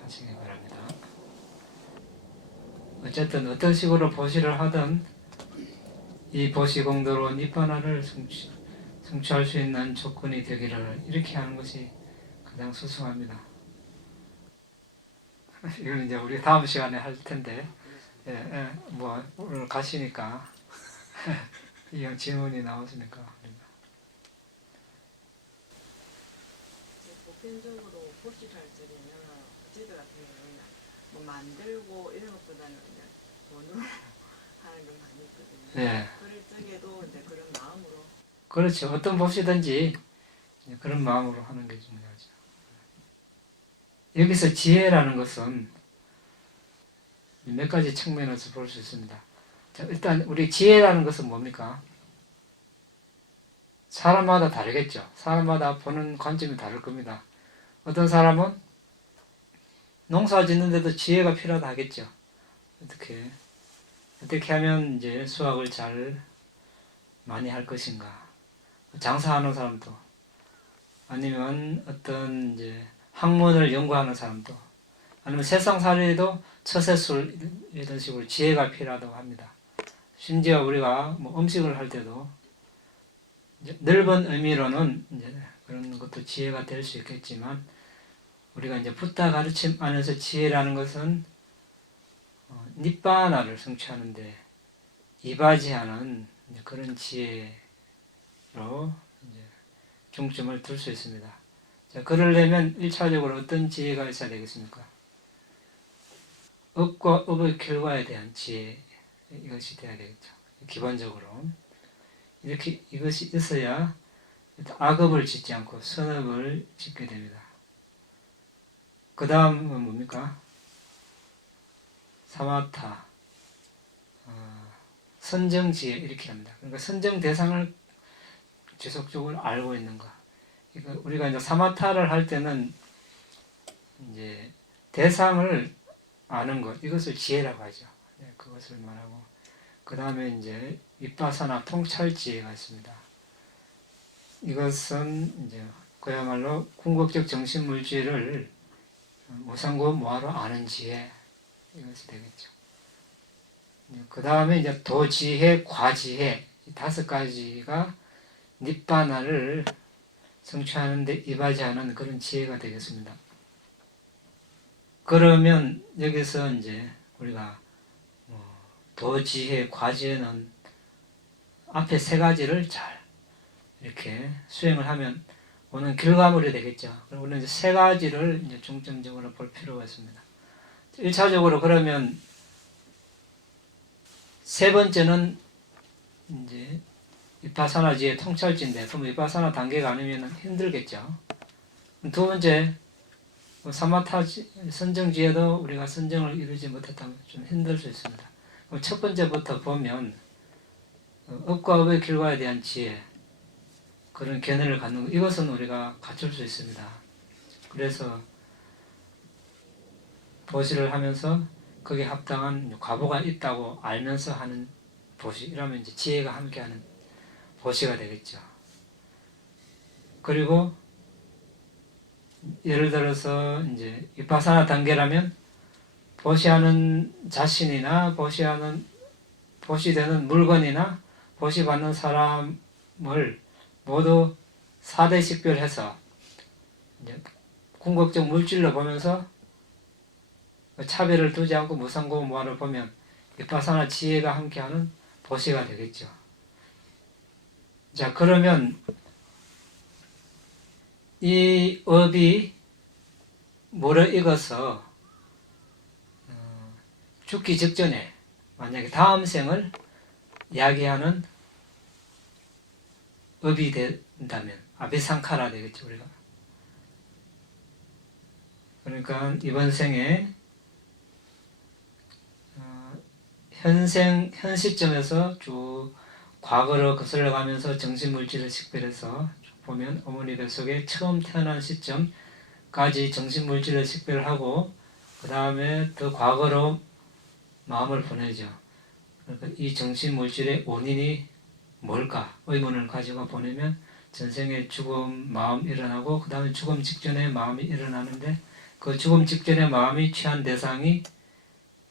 하시기 바랍니다. 어쨌든 어떤 식으로 보시를 하든 이 보시공도로 니bbāna를 성취할 수 있는 조건이 되기를 이렇게 하는 것이 가장 수승합니다. 이건 이제 우리 다음 시간에 할 텐데, 뭐 오늘 가시니까 이형 질문이 나오시니까. 보편적으로 보시를 할 적에는 저희들 같은 경우는 뭐 만들고 이런 것보다는 그냥 돈으로 하는 게 많이 있거든요. 네. 그럴 적에도 이제 그런 마음으로. 그렇죠. 어떤 보시든지 그런 마음으로 하는 게 중요하죠. 여기서 지혜라는 것은 몇 가지 측면에서 볼 수 있습니다. 자, 일단 우리 지혜라는 것은 뭡니까? 사람마다 다르겠죠. 사람마다 보는 관점이 다를 겁니다. 어떤 사람은 농사 짓는데도 지혜가 필요하다 하겠죠. 어떻게 하면 이제 수확을 잘 많이 할 것인가. 장사하는 사람도, 아니면 어떤 이제 학문을 연구하는 사람도, 아니면 세상살이에도 처세술 이런 식으로 지혜가 필요하다고 합니다. 심지어 우리가 뭐 음식을 할 때도 이제 넓은 의미로는 이제 그런 것도 지혜가 될 수 있겠지만, 우리가 이제 붓다 가르침 안에서 지혜라는 것은 니바나를 성취하는데 이바지하는 그런 지혜로 이제 중점을 둘 수 있습니다. 자, 그러려면 1차적으로 어떤 지혜가 있어야 되겠습니까? 업과 업의 결과에 대한 지혜, 이것이 돼야 되겠죠. 기본적으로 이렇게 이것이 있어야 악업을 짓지 않고 선업을 짓게 됩니다. 그 다음은 뭡니까? 사마타, 선정지혜 이렇게 합니다. 그러니까 선정 대상을 지속적으로 알고 있는 것. 그러니까 우리가 이제 사마타를 할 때는 이제 대상을 아는 것, 이것을 지혜라고 하죠. 네, 그것을 말하고, 그 다음에 이제 윗바사나 통찰지혜가 있습니다. 이것은 이제 그야말로 궁극적 정신물질을 무상고 무아로 아는 지혜, 이것이 되겠죠. 그 다음에 이제 도지혜, 과지혜, 이 5가지가 닛바나를 성취하는데 이바지하는 그런 지혜가 되겠습니다. 그러면 여기서 이제 우리가 도지혜, 과지혜는 앞에 3가지를 잘 이렇게 수행을 하면 오는 결과물이 되겠죠. 그럼 우리는 이제 3가지를 이제 중점적으로 볼 필요가 있습니다. 1차적으로 그러면 3번째는 이제 위파사나지의 통찰지인데, 그럼 위파사나 단계가 아니면 힘들겠죠. 2번째, 사마타 선정지에도 우리가 선정을 이루지 못했다면 좀 힘들 수 있습니다. 그럼 첫 번째부터 보면 업과 업의 결과에 대한 지혜, 그런 견해를 갖는 것, 이것은 우리가 갖출 수 있습니다. 그래서 보시를 하면서 거기에 합당한 과보가 있다고 알면서 하는 보시, 이러면 이제 지혜가 함께하는 보시가 되겠죠. 그리고 예를 들어서 이제 위파사나 단계라면 보시하는 자신이나 보시되는 물건이나 보시받는 사람을 모두 4대 식별해서 이제 궁극적 물질로 보면서 차별을 두지 않고 무상고 무아를 보면 위파사나 지혜가 함께하는 보시가 되겠죠. 자, 그러면 이 업이 무르익어서 죽기 직전에 만약에 다음 생을 야기하는 업이 된다면 아비상카라 되겠죠, 우리가. 그러니까 이번 생에 현 시점에서 쭉 과거로 거슬러 가면서 정신물질을 식별해서 보면 어머니 뱃속에 처음 태어난 시점까지 정신물질을 식별하고, 그 다음에 더 과거로 마음을 보내죠. 그러니까 이 정신물질의 원인이 뭘까 의문을 가지고 보내면 전생에 죽음 마음 일어나고, 그 다음에 죽음 직전에 마음이 일어나는데, 그 죽음 직전에 마음이 취한 대상이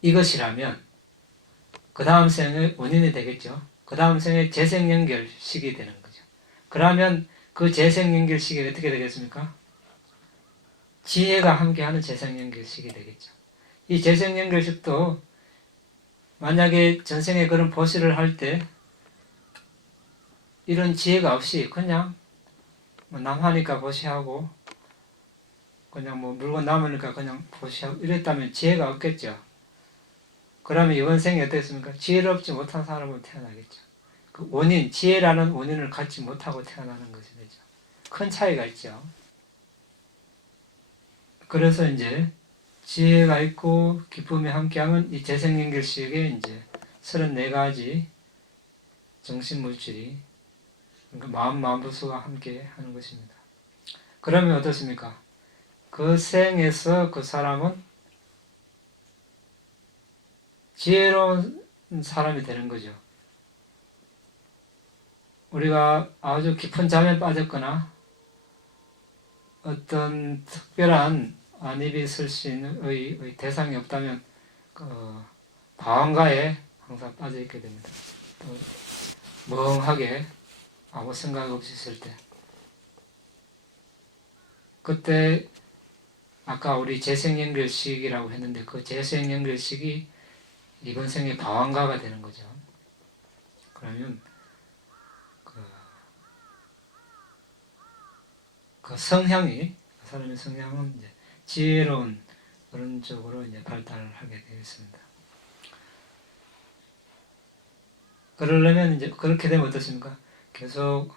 이것이라면 그 다음 생의 원인이 되겠죠. 그 다음 생의 재생연결식이 되는 거죠. 그러면 그 재생연결식이 어떻게 되겠습니까? 지혜가 함께하는 재생연결식이 되겠죠. 이 재생연결식도 만약에 전생에 그런 보시를 할 때 이런 지혜가 없이 그냥 남하니까 보시하고, 그냥 뭐 물건 남으니까 그냥 보시하고 이랬다면 지혜가 없겠죠. 그러면 이번 생이 어땠습니까? 지혜롭지 못한 사람으로 태어나겠죠. 그 원인, 지혜라는 원인을 갖지 못하고 태어나는 것이 되죠. 큰 차이가 있죠. 그래서 이제 지혜가 있고 기쁨이 함께하면 이 재생연결식에 이제 34가지 정신물질이 그러니까 마음부수와 함께 하는 것입니다. 그러면 어떻습니까? 그 생에서 그 사람은 지혜로운 사람이 되는 거죠. 우리가 아주 깊은 잠에 빠졌거나 어떤 특별한 안입이 설신의 대상이 없다면 그 방황가에 항상 빠져 있게 됩니다. 또 멍하게 아무 생각 없이 있을 때, 그때 아까 우리 재생연결식이라고 했는데 그 재생연결식이 이번 생에 방황가가 되는 거죠. 그러면 그 성향이, 사람의 성향은 이제 지혜로운 그런 쪽으로 이제 발달을 하게 되겠습니다. 그러려면 이제 그렇게 되면 어떻습니까? 계속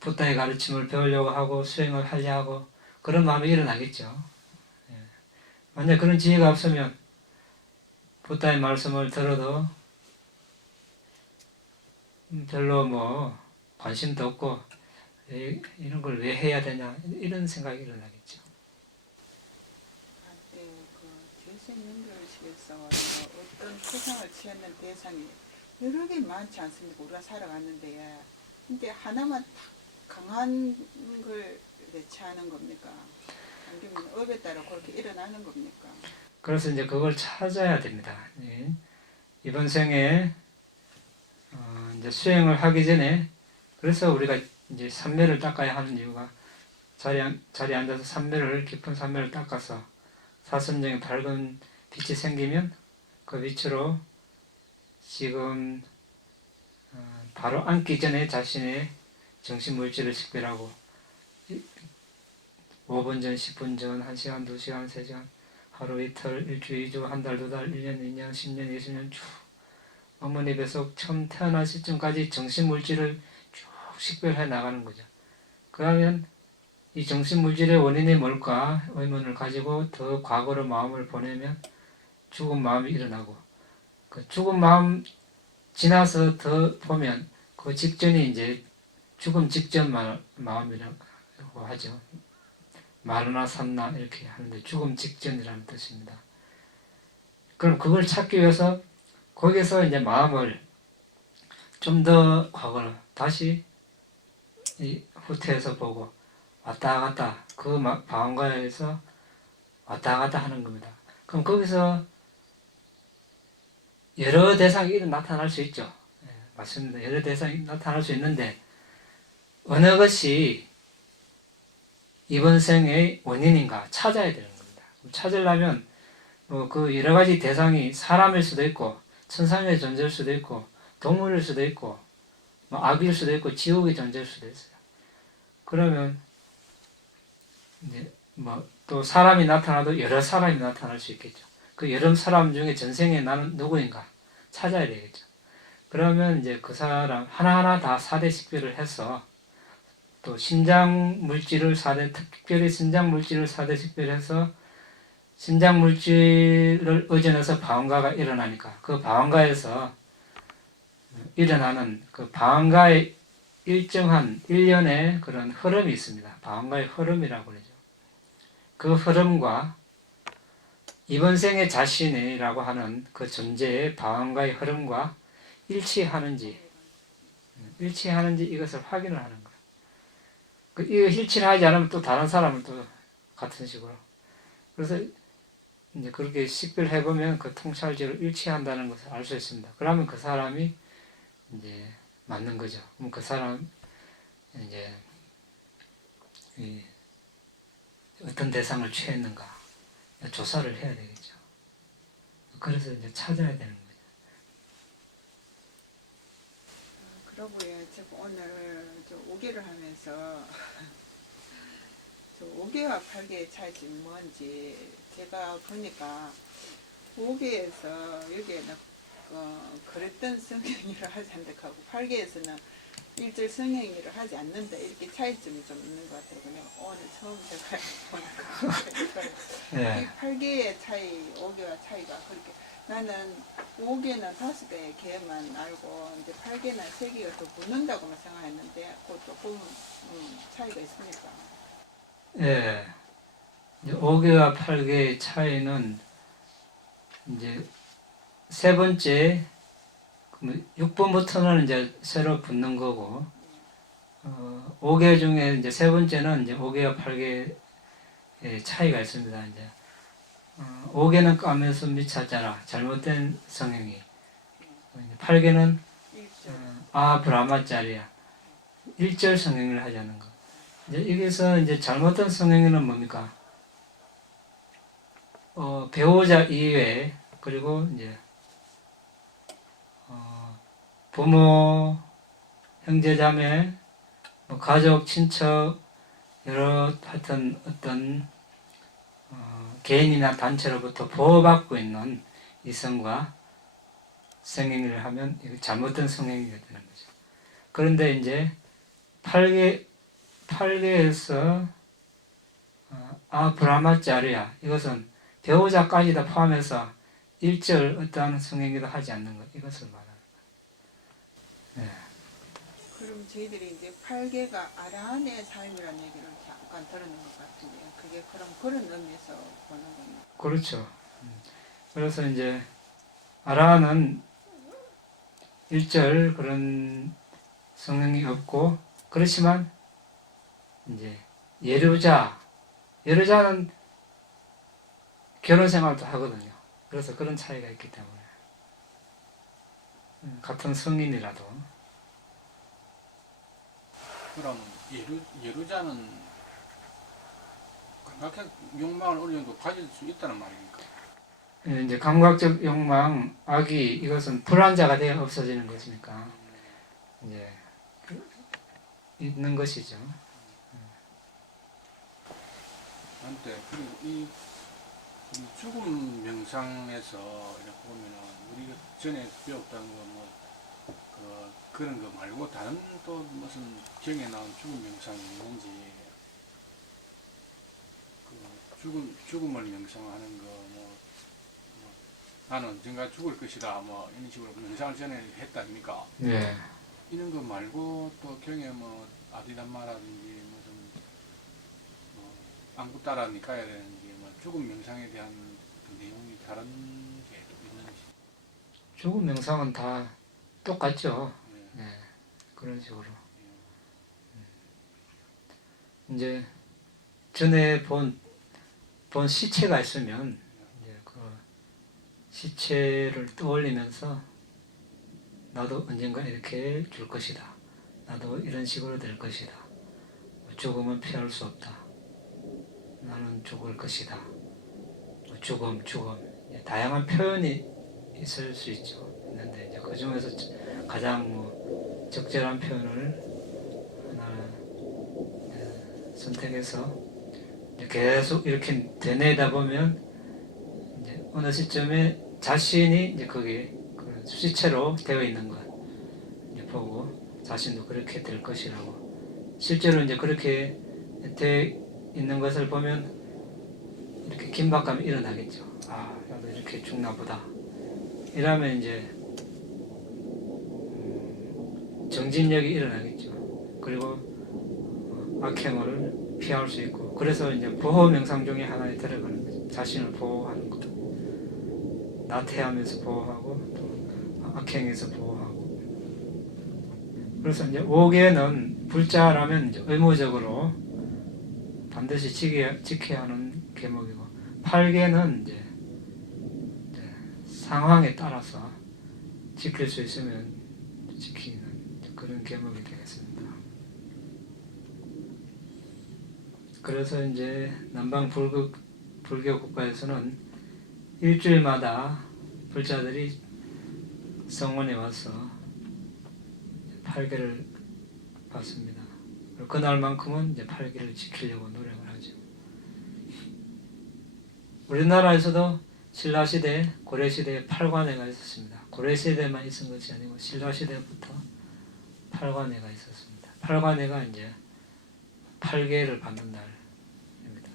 붓다의 가르침을 배우려고 하고 수행을 하려 하고 그런 마음이 일어나겠죠. 예. 만약 그런 지혜가 없으면 붓다의 말씀을 들어도 별로 뭐 관심도 없고 이런 걸 왜 해야 되냐 이런 생각이 일어나겠죠. 네, 그 재생연결식에서 어떤 표상을 취하는 대상이 여러 개 많지 않습니까? 우리가 살아갔는데 근데 하나만 딱 강한 걸 취하는 겁니까? 아니면 업에 따라 그렇게 일어나는 겁니까? 그래서 이제 그걸 찾아야 됩니다. 예. 이번 생에 이제 수행을 하기 전에, 그래서 우리가 이제 삼매를 닦아야 하는 이유가 자리에 앉아서 삼매를, 깊은 삼매를 닦아서 사선정에 밝은 빛이 생기면 그 빛으로 지금 바로 앉기 전에 자신의 정신물질을 식별하고 5분 전, 10분 전, 1시간, 2시간, 3시간, 하루, 이틀, 일주일, 2주, 한 달, 2달, 1년, 2년, 10년, 20년 쭉 어머니 뱃속 처음 태어날 시점까지 정신물질을 쭉 식별해 나가는 거죠. 그러면 이 정신물질의 원인이 뭘까 의문을 가지고 더 과거로 마음을 보내면 죽은 마음이 일어나고, 그 죽은 마음 지나서 더 보면 그 직전이 이제 죽음 직전 마음이라고 하죠. 마르나 산나 이렇게 하는데 죽음 직전이라는 뜻입니다. 그럼 그걸 찾기 위해서 거기서 이제 마음을 좀 더 과거로 다시 후퇴해서 보고 왔다 갔다 그 방황가에서 왔다 갔다 하는 겁니다. 그럼 거기서 여러 대상이 나타날 수 있죠. 예, 맞습니다. 여러 대상이 나타날 수 있는데 어느 것이 이번 생의 원인인가 찾아야 되는 겁니다. 찾으려면 그 여러 가지 대상이 사람일 수도 있고 천상의 존재일 수도 있고 동물일 수도 있고 악일 수도 있고 지옥의 존재일 수도 있어요. 그러면 이제 또 사람이 나타나도 여러 사람이 나타날 수 있겠죠. 그 여러 사람 중에 전생에 나는 누구인가 찾아야 되겠죠. 그러면 이제 그 사람 하나하나 다 4대 식별을 해서 또 신장 물질을 특별히 신장 물질을 4대 식별해서 신장 물질을 의존해서 방황가가 일어나니까 그 방황가에서 일어나는 그 방황가의 일정한 일련의 그런 흐름이 있습니다. 방황가의 흐름이라고 그러죠. 그 흐름과 이번 생의 자신이라고 하는 그 존재의 방황가의 흐름과 일치하는지 이것을 확인을 하는 거예요. 이거 일치를 하지 않으면 또 다른 사람은 또 같은 식으로. 그래서 이제 그렇게 식별해 보면 그 통찰제로 일치한다는 것을 알 수 있습니다. 그러면 그 사람이 이제 맞는 거죠. 그럼 그 사람 이제 어떤 대상을 취했는가 조사를 해야 되겠죠. 그래서 이제 찾아야 되는 거죠. 그러고 제가 오늘 오개를 하면서 저 5개와 8개의 차이점이 뭔지 제가 보니까 5개에서 여기에는 그랬던 성행위를 하지 않는다고 8개에서는 일절 성행위를 하지 않는다 이렇게 차이점이 좀 있는 것 같아요. 그냥 오늘 처음 제가 보니까 네. 이 8개의 차이, 5개와 차이가 그렇게 나는 5개는 5개의 개만 알고 이제 8개는 3개가 더 붙는다고만 생각했는데 그것도 조금 차이가 있습니까? 예. 이제 5개와 8개의 차이는 이제 세 번째 6번부터는 이제 새로 붙는 거고 5개 중에 이제 세 번째는 이제 5개와 8개의 차이가 있습니다. 이제 5개는 까면서 미쳤잖아. 잘못된 성형이. 8개는 1절. 브라마짜리야. 1절 성형을 하자는 거. 이제 여기서 이제 잘못된 성형은 뭡니까? 배우자 이외에 그리고 이제 부모, 형제자매, 뭐 가족, 친척 여러 하여튼 어떤 개인이나 단체로부터 보호받고 있는 이성과 성행위를 하면 이거 잘못된 성행위가 되는 거죠. 그런데 이제 8개에서 브라마짜리야 이것은 배우자까지 다 포함해서 1절 어떠한 성행위도 하지 않는 것 이것을 말하는 거예요. 그럼 저희들이 이제 8개가 아라한의 삶이라는 얘기를 잠깐 들었는 것 같은데요. 그게 그런 의미에서 보는 겁니다. 그렇죠. 그래서 이제 아라는 1절 그런 성능이 없고 그렇지만 이제 예루자는 결혼 생활도 하거든요. 그래서 그런 차이가 있기 때문에 같은 성인이라도 그럼 예루자는 감각적 욕망을 어느 정도 가질 수 있다는 말입니까? 이제 감각적 욕망, 악이 이것은 불안자가 되어 없어지는 것이니까 이제 있는 것이죠. 한때 이 죽음 명상에서 이렇게 보면은 우리가 전에 배웠다는 거 그런 거 말고 다른 또 무슨 경에 나온 죽음 명상이 있는지 죽음을 명상하는 거 나는 언젠가 죽을 것이다 뭐 이런 식으로 명상을 전에 했다 아닙니까? 네. 이런 거 말고 또 경에 뭐 아디담마라든지 무슨 안구따라 니까야라든지 뭐 죽음 명상에 대한 그 내용이 다른 게 또 있는지. 죽음 명상은 다 똑같죠. 네. 네. 그런 식으로. 이제 전에 본 시체가 있으면 이제 그 시체를 떠올리면서 나도 언젠가 이렇게 줄 것이다. 나도 이런 식으로 될 것이다. 죽음은 피할 수 없다. 나는 죽을 것이다. 죽음. 다양한 표현이 있을 수 있죠. 있는데 이제 그 중에서 가장 적절한 표현을 하나 선택해서 계속 이렇게 되뇌다 보면 이제 어느 시점에 자신이 이제 거기에 그 시체로 되어 있는 것 이제 보고 자신도 그렇게 될 것이라고 실제로 이제 그렇게 되어 있는 것을 보면 이렇게 긴박감이 일어나겠죠. 나도 이렇게 죽나 보다. 이러면 이제 정진력이 일어나겠죠. 그리고 악행을 피할 수 있고 그래서 이제 보호 명상 중에 하나에 들어가는 거죠. 자신을 보호하는 거. 나태하면서 보호하고 또 악행에서 보호하고. 그래서 이제 5개는 불자라면 이제 의무적으로 반드시 지켜야 하는 계목이고 8개는 이제 상황에 따라서 지킬 수 있으면 지키는 그런 계목이 되겠습니다. 그래서 이제 남방 불교 국가에서는 일주일마다 불자들이 성원에 와서 8개를 받습니다. 그날만큼은 이제 8개를 지키려고 노력을 하죠. 우리나라에서도 신라시대, 고려시대에 8관회가 있었습니다. 고려시대만 있은 것이 아니고 신라시대부터 8관회가 있었습니다. 8관회가 이제 8개를 받는 날입니다.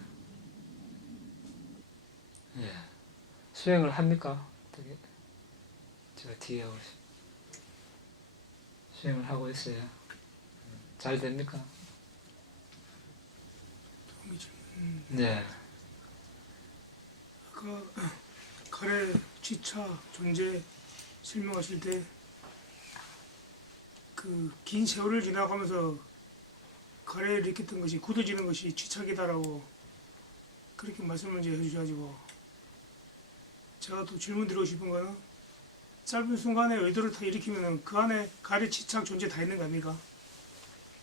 예. 수행을 합니까? 어떻게? 제가 뒤에 오시 수행을 하고 있어요. 잘 됩니까? 네. 그 가래 지차 존재 설명하실 때 그 긴 세월을 지나가면서 가래를 일으켰던 것이 굳어지는 것이 지착이다라고 그렇게 말씀을 이제 해주셔가지고 제가 또 질문 드리고 싶은 거는 짧은 순간에 의도를 다 일으키면은 그 안에 가래 지착 존재 다 있는 거 아닙니까?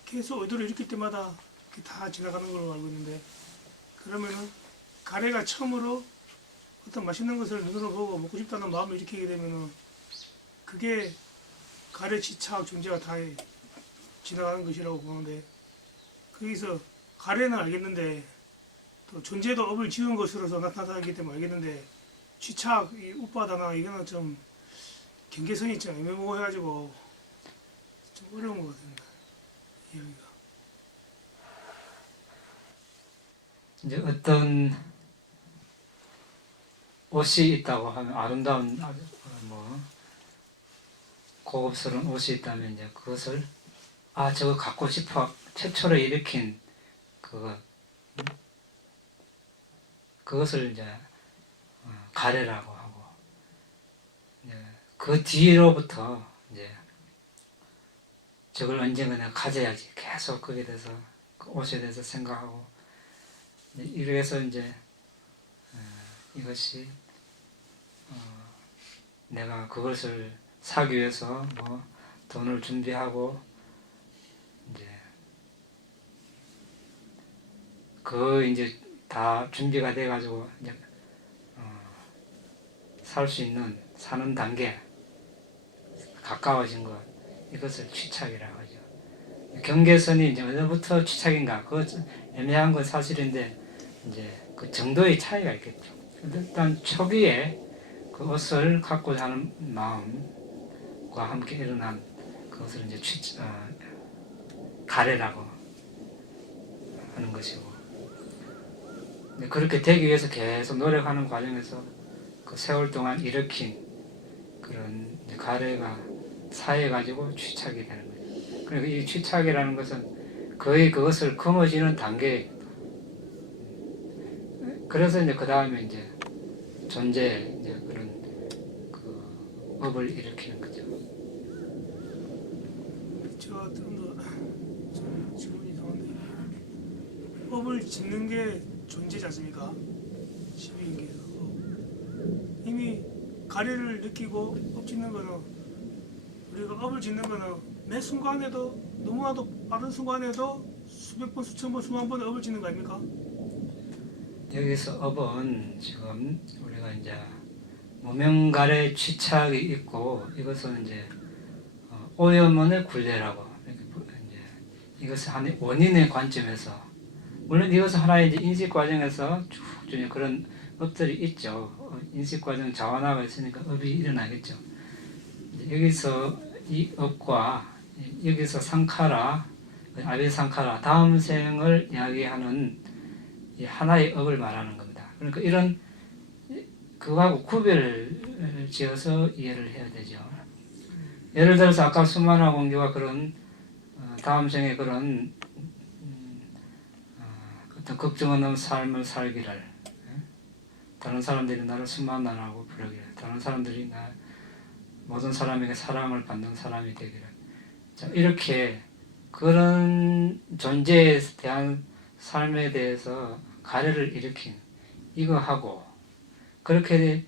계속 의도를 일으킬 때마다 그게 다 지나가는 걸로 알고 있는데 그러면은 가래가 처음으로 어떤 맛있는 것을 눈으로 보고 먹고 싶다는 마음을 일으키게 되면은 그게 가래 지착 존재가 다 지나가는 것이라고 보는데 거기서 가래는 알겠는데 또 존재도 업을 지은 것으로서 나타나기 때문에 알겠는데 지착, 이 우빠다나 이거는 좀 경계선이 좀 애매모호해가지고 좀 어려운 것 같습니다. 이해하기가. 이제 어떤 옷이 있다고 하면 아름다운 뭐 고급스러운 옷이 있다면 이제 그것을 저거 갖고 싶어 최초로 일으킨 그것을 이제 가래라고 하고 이제 그 뒤로부터 이제 저걸 언젠가 내가 가져야지 계속 거기에 대해서 그 옷에 대해서 생각하고 이래서 이제 이것이 내가 그것을 사기 위해서 뭐 돈을 준비하고 이제 이제 다 준비가 돼 가지고 이제 살 수 있는 사는 단계 가까워진 것 이것을 취착이라고 하죠. 경계선이 이제 어느부터 취착인가 그거 애매한 건 사실인데 이제 그 정도의 차이가 있겠죠. 일단 초기에 그 옷을 갖고자 하는 마음과 함께 일어난 그것을 이제 가래라고 하는 것이고 그렇게 되기 위해서 계속 노력하는 과정에서 그 세월 동안 일으킨 그런 이제 가래가 쌓여가지고 취착이 되는 거죠. 그러니까 이 취착이라는 것은 거의 그것을 거머쥐는 단계. 그래서 이제 그 다음에 이제 존재 이제 그런 그 업을 일으키는 거죠. 제가 좀더 질문이 이상한데 업을 짓는 게 존재지 않습니까? 12인계에서 이미 가래를 느끼고 업 짓는 거는 우리가 업을 짓는 거는 매 순간에도 너무나도 빠른 순간에도 수백 번, 수천 번, 수만 번 업을 짓는 거 아닙니까? 여기서 업은 지금 우리가 이제 무명가래 취착이 있고 이것은 이제 오염원의 굴레라고 이제 이것을 한 원인의 관점에서 물론 이것은 하나의 이제 인식 과정에서 쭉 그런 업들이 있죠. 인식 과정 자원화가 있으니까 업이 일어나겠죠. 여기서 이 업과 여기서 상카라, 아비상카라 다음 생을 이야기하는 이 하나의 업을 말하는 겁니다. 그러니까 이런 그거하고 구별을 지어서 이해를 해야 되죠. 예를 들어서 아까 수만화 공주가 그런 다음 생에 그런 어떤 걱정 없는 삶을 살기를 다른 사람들이 나를 수만화라고 부르기를 다른 사람들이 모든 사람에게 사랑을 받는 사람이 되기를 자, 이렇게 그런 존재에 대한 삶에 대해서 가래를 일으킨 이거하고 그렇게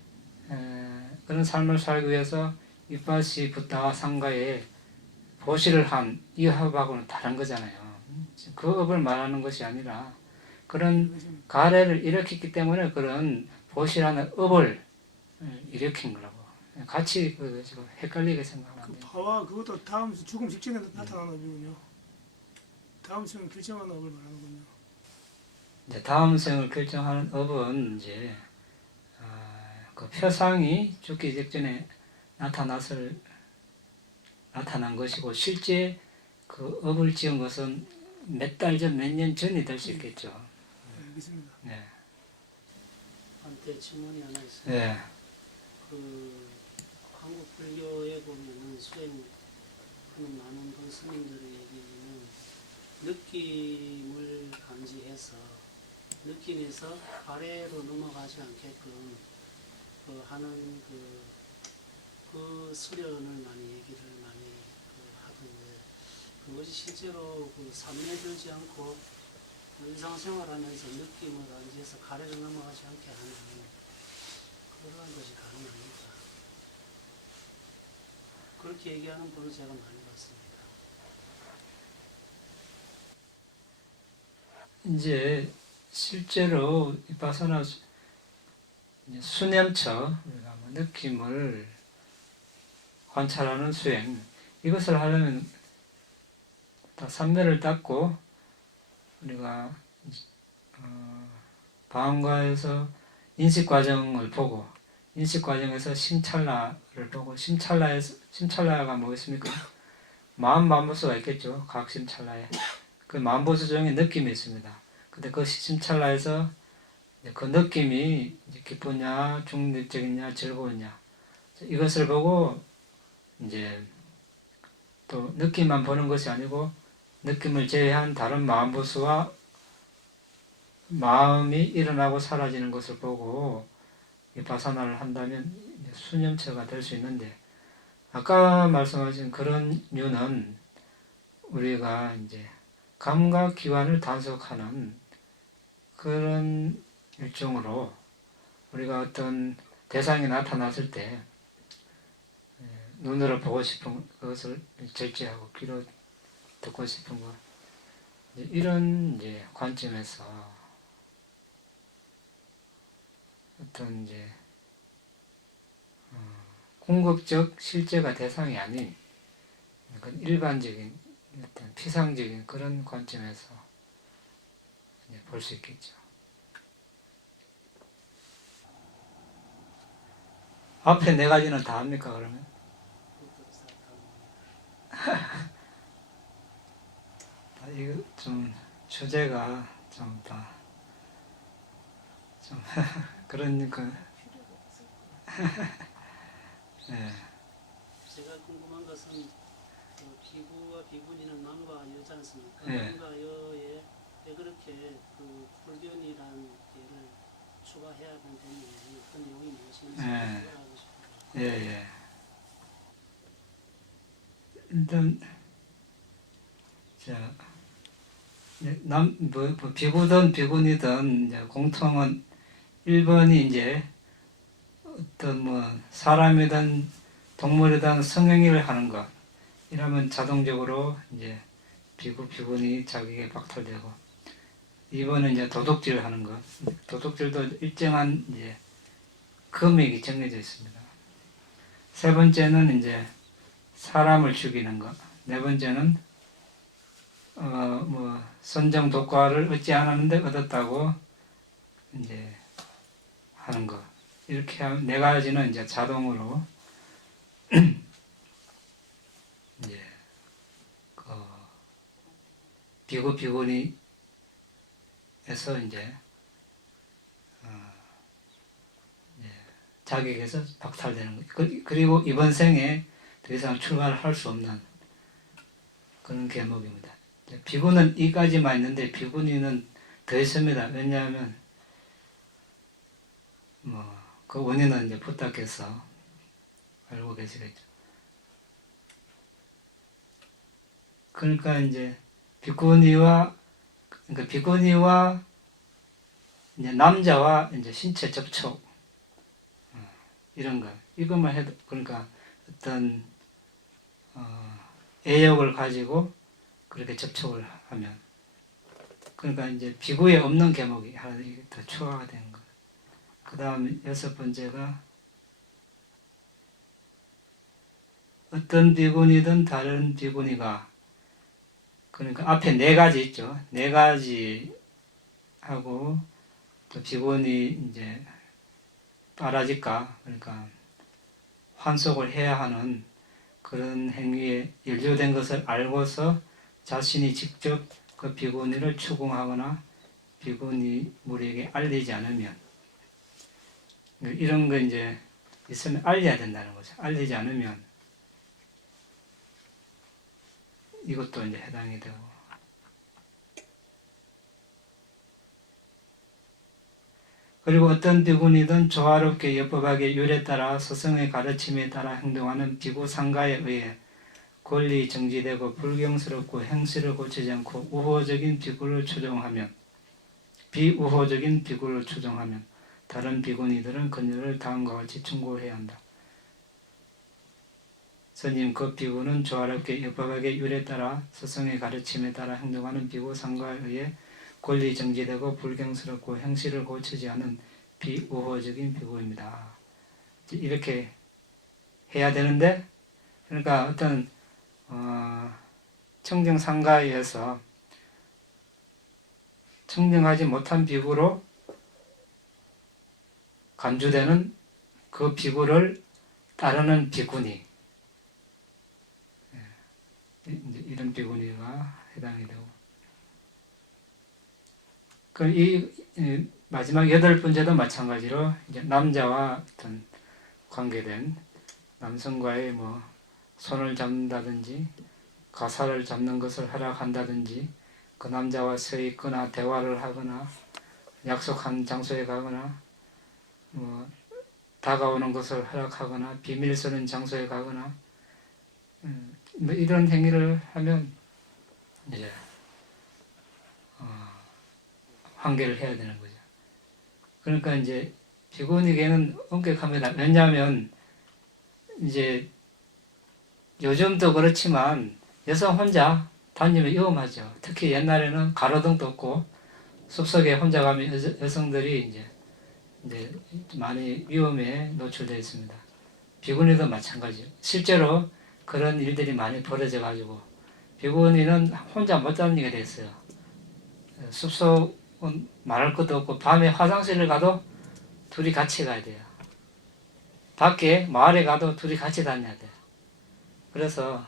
그런 삶을 살기 위해서 윗밭이 붓다와 상가에 보시를 한 이 업하고는 다른 거잖아요. 그 업을 말하는 것이 아니라 그런 가래를 일으켰기 때문에 그런 보시라는 업을 일으킨 거라고 같이 지금 헷갈리게 생각하면 안 그 돼요. 파와 그것도 다음 죽음 직전에 나타나는 업이군요. 다음 생을 결정하는 업을 말하는군요. 이제 다음 생을 결정하는 업은 이제 그 표상이 죽기 직전에 나타난 것이고 실제 그 업을 지은 것은 몇 달 전, 몇 년 전이 될 수 있겠죠. 네, 알겠습니다. 네. 한테 질문이 하나 있어요. 네. 그 한국 불교 모든 스님들의 얘기는 느낌을 감지해서 느낌에서 아래로 넘어가지 않게끔 하는 그 수련을 많이 얘기를 많이 하던데, 그것이 실제로 산에 들지 않고 일상생활하면서 느낌을 감지해서 가래로 넘어가지 않게 하는 그러한 것이 가능합니다. 그렇게 얘기하는 분을 제가 많이 봤습니다. 이제 실제로 비파사나 수념처, 우리가 뭐 느낌을 관찰하는 수행, 이것을 하려면 다 삼매를 닦고 우리가 방과에서 인식 과정을 보고, 인식 과정에서 심찰나를 보고, 심찰나가 뭐겠습니까? 마음 만보수가 있겠죠. 각 심찰나에. 그 만보수 중에 느낌이 있습니다. 근데 그 심찰나에서 그 느낌이 기쁘냐, 중립적이냐, 즐거우냐, 이것을 보고 이제 또 느낌만 보는 것이 아니고 느낌을 제외한 다른 마음보수와 마음이 일어나고 사라지는 것을 보고 비파사나를 한다면 수념처가 될 수 있는데, 아까 말씀하신 그런 류는 우리가 이제 감각 기관을 단속하는 그런 일종으로 우리가 어떤 대상이 나타났을 때 눈으로 보고 싶은 그것을 절제하고 귀로 듣고 싶은 것, 이런 이제 관점에서 어떤 이제 궁극적 실제가 대상이 아닌 일반적인 어떤 피상적인 그런 관점에서 볼 수 있겠죠. 앞에 네 가지는 다 합니까, 그러면? 이거 좀 주제가 좀 다 좀 그러니까 네. 제가 궁금한 것은 비구와 비구니는 남과 여지 않습니까? 네. 남과 여에 왜 그렇게 불견이라는 예를 추가해야 되는지, 어떤 내용이 무엇인지 네. 알고 싶어요. 예. 일단 비구든 비구니든 이제 공통은 1번이 이제 어떤 사람이든 동물이든 성행위를 하는 것, 이러면 자동적으로 이제 비구니 자격이 박탈되고, 2번은 이제 도둑질을 하는 것, 도둑질도 일정한 이제 금액이 정해져 있습니다. 세 번째는 이제 사람을 죽이는 것, 네 번째는 선정 독과를 얻지 않았는데 얻었다고 이제 하는 것, 이렇게 하면 네 가지는 이제 자동으로 이제 비구니에서 이제 자격에서 박탈되는 것. 그리고 이번 생에 더 이상 출가를 할 수 없는 그런 계목입니다. 비구는 이까지만 있는데 비구니는 더 있습니다. 왜냐하면 그 원인은 이제 부탁해서 알고 계시겠죠. 그러니까 이제 비구니와 이제 남자와 이제 신체 접촉, 이런 거, 이것만 해도, 그러니까 어떤 애욕을 가지고 그렇게 접촉을 하면, 그러니까 이제 비구에 없는 계목이 하나 더 추가가 되는 거. 그 다음 6번째가 어떤 비구니든 다른 비구니가, 그러니까 앞에 네 가지 있죠. 네 가지 하고 또 비구니 이제 빠라지까, 그러니까 환속을 해야 하는 그런 행위에 연루된 것을 알고서 자신이 직접 그 비구니를 추궁하거나 비구니 무리에게 알리지 않으면, 이런 거 이제 있으면 알려야 된다는 거죠. 알리지 않으면 이것도 이제 해당이 되고. 그리고 어떤 비구니든 조화롭게 엽법하게 율에 따라 스승의 가르침에 따라 행동하는 비구 상가에 의해 권리 정지되고 불경스럽고 행실을 고치지 않고 우호적인 비구를 추종하면 비우호적인 비구를 추종하면 다른 비구니들은 그녀를 다음과 같이 충고해야 한다. 스님, 그 비구는 조화롭게 엽법하게 율에 따라 스승의 가르침에 따라 행동하는 비구 상가에 의해 권리 정지되고 불경스럽고 행실을 고치지 않은 비우호적인 비구입니다. 이렇게 해야 되는데, 그러니까 어떤 청정 상가에 의해서 청정하지 못한 비구로 간주되는 그 비구를 따르는 비구니, 이런 비구니가 해당이 되고, 이 마지막 8번째도 마찬가지로 이제 남자와 어떤 관계된 남성과의 뭐 손을 잡는다든지 가사를 잡는 것을 허락한다든지 그 남자와 서 있거나 대화를 하거나 약속한 장소에 가거나 뭐 다가오는 것을 허락하거나 비밀 서는 장소에 가거나 뭐 이런 행위를 하면 이제 환계를 해야 되는 거죠. 그러니까 이제 비구니에게는 엄격합니다. 왜냐하면 이제 요즘도 그렇지만 여성 혼자 다니면 위험하죠. 특히 옛날에는 가로등도 없고 숲속에 혼자 가면 여성들이 이제 많이 위험에 노출되어 있습니다. 비구니도 마찬가지죠. 실제로 그런 일들이 많이 벌어져 가지고 비구니는 혼자 못 다니게 됐어요. 숲속은 말할 것도 없고 밤에 화장실을 가도 둘이 같이 가야 돼요. 밖에 마을에 가도 둘이 같이 다녀야 돼요. 그래서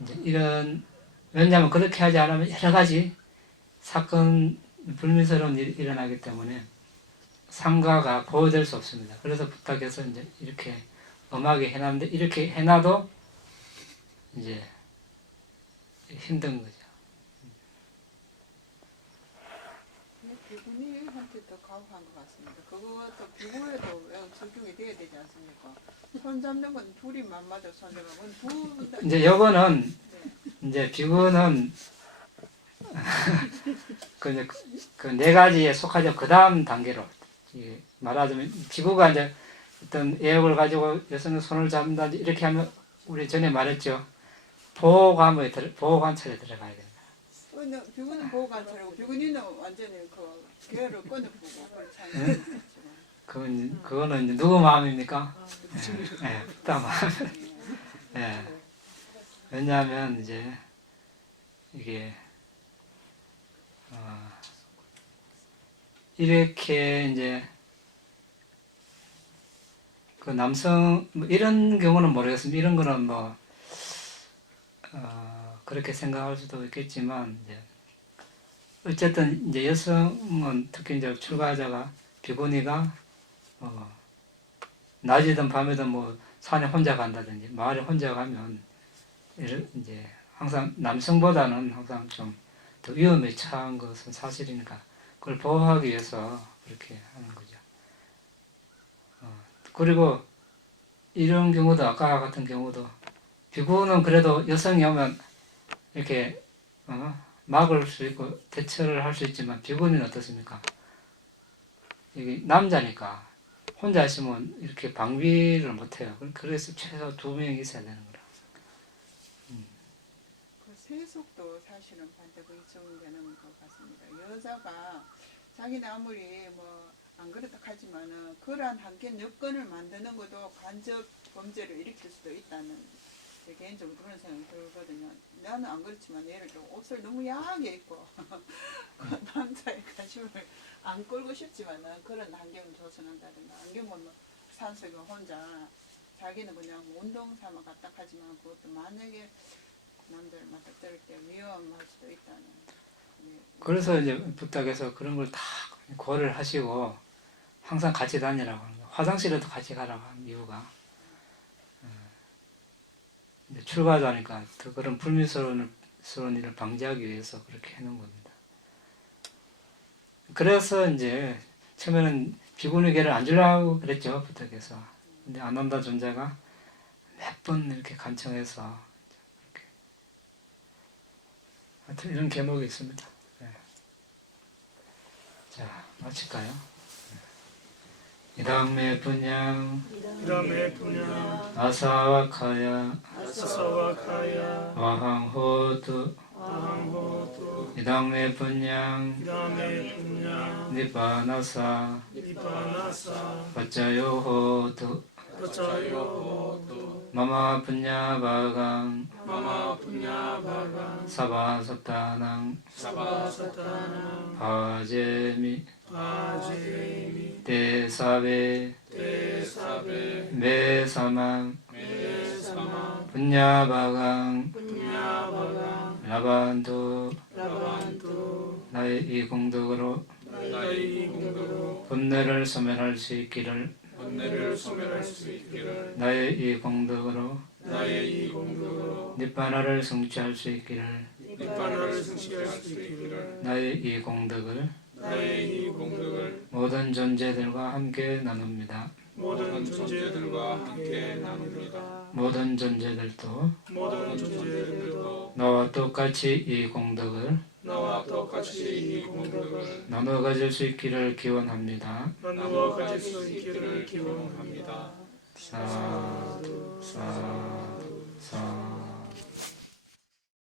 이제 이런, 왜냐하면 그렇게 하지 않으면 여러 가지 사건, 불미스러운 일이 일어나기 때문에 상가가 보호될 수 없습니다. 그래서 부탁해서 이제 이렇게 엄하게 해놨는데, 이렇게 해놔도 이제 힘든 거죠. 비구니한테 더 가혹한 것 같습니다. 그것도 비구에도 적용이 돼야 되지 않습니까? 손 잡는 건 둘이 맞맞아 손 잡으면 이제 요거는 이제 비구는 그 네 가지에 속하죠. 그 다음 단계로 말하자면 비구가 이제 어떤 애욕을 가지고 여성의 손을 잡는다 이렇게 하면 우리 전에 말했죠. 보호관찰에 들어가야 된다. 비구는 보호관찰이고 비구니는 완전히 그 계열을 꺼내보고 그렇지 않습니까? 그거는 이제 누구 마음입니까? 예, 부다 마음. 예. 왜냐하면 이제 이게 이렇게 이제 그 남성 뭐 이런 경우는 모르겠습니다. 이런 거는 뭐 그렇게 생각할 수도 있겠지만 이제 어쨌든 이제 여성은 특히 이제 출가자가 비구니가 낮이든 밤이든 뭐 산에 혼자 간다든지 마을에 혼자 가면 이제 항상 남성보다는 항상 좀 더 위험에 처한 것은 사실이니까 그걸 보호하기 위해서 그렇게 하는 거죠. 그리고 이런 경우도 아까 같은 경우도 비구는 그래도 여성이 오면 이렇게 막을 수 있고 대처를 할 수 있지만 비구니는 어떻습니까? 이게 남자니까 혼자 있으면 이렇게 방비를 못해요. 그래서 최소 2명이 있어야 되는 거라. 그 세속도 사실은 반대로 적용되는 것 같습니다. 여자가 자기는 아무리 뭐 안 그렇다 하지만은 그러한 한계 여건을 만드는 것도 간접 범죄를 일으킬 수도 있다는 제 개인적으로 그런 생각이 들거든요. 나는 안 그렇지만 예를 들어 옷을 너무 야하게 입고 그 남자의 관심을 안 끌고 싶지만은 그런 환경을 조성한다든가 안경은 뭐 산속에 혼자 자기는 그냥 운동 삼아 갔다 하지만 그것도 만약에 남자를 맞닥뜨릴 때 위험할 수도 있다는. 그래서 이제 부탁해서 그런 걸 다 고려를 하시고 항상 같이 다니라고 하는 거예요. 화장실에도 같이 가라고 하는 이유가 출가하자니까 더 그런 불미스러운 일을 방지하기 위해서 그렇게 해놓은 겁니다. 그래서 이제 처음에는 비구니 개를 안 주려고 그랬죠, 부탁해서. 근데 아난다 존자가 몇 번 이렇게 간청해서 이렇게. 하여튼 이런 계목이 있습니다. 네. 자, 마칠까요? 이당메 분양 이다음에 분야 아사와카야 아사와카야 와항호두 아항호도 이당메 분양 이다음에 분야 니바나사 니바나사 바짜요호두 버차요호도 마마 분야바강 마마 분야바가 사바사타낭 사바사타나 바제미 바제미 대사베 대사베 메사망 메사마 분야바강 분야바가 라반두 라반도 나의 이 공덕으로 나의 공덕으로 번뇌를 소멸할 수 있기를 번뇌를 소멸할 수 있기를 나의 이 공덕으로 나의 이 공덕으로 니바나를 성취할 수 있기를 니바나를 성취할 수 있기를 나의 이 공덕을 나의 이 공덕을 모든 존재들과 함께 나눕니다. 모든 존재들과 존재들과 함께 나눕니다. 모든 존재들도 모든 존재들도 나와 똑같이 이 공덕을 나와 똑같이 이 공덕을 나눠 가질 수 있기를 기원합니다. 나누어 가질 수 있기를 기원합니다. 합니다. 사두 사두 사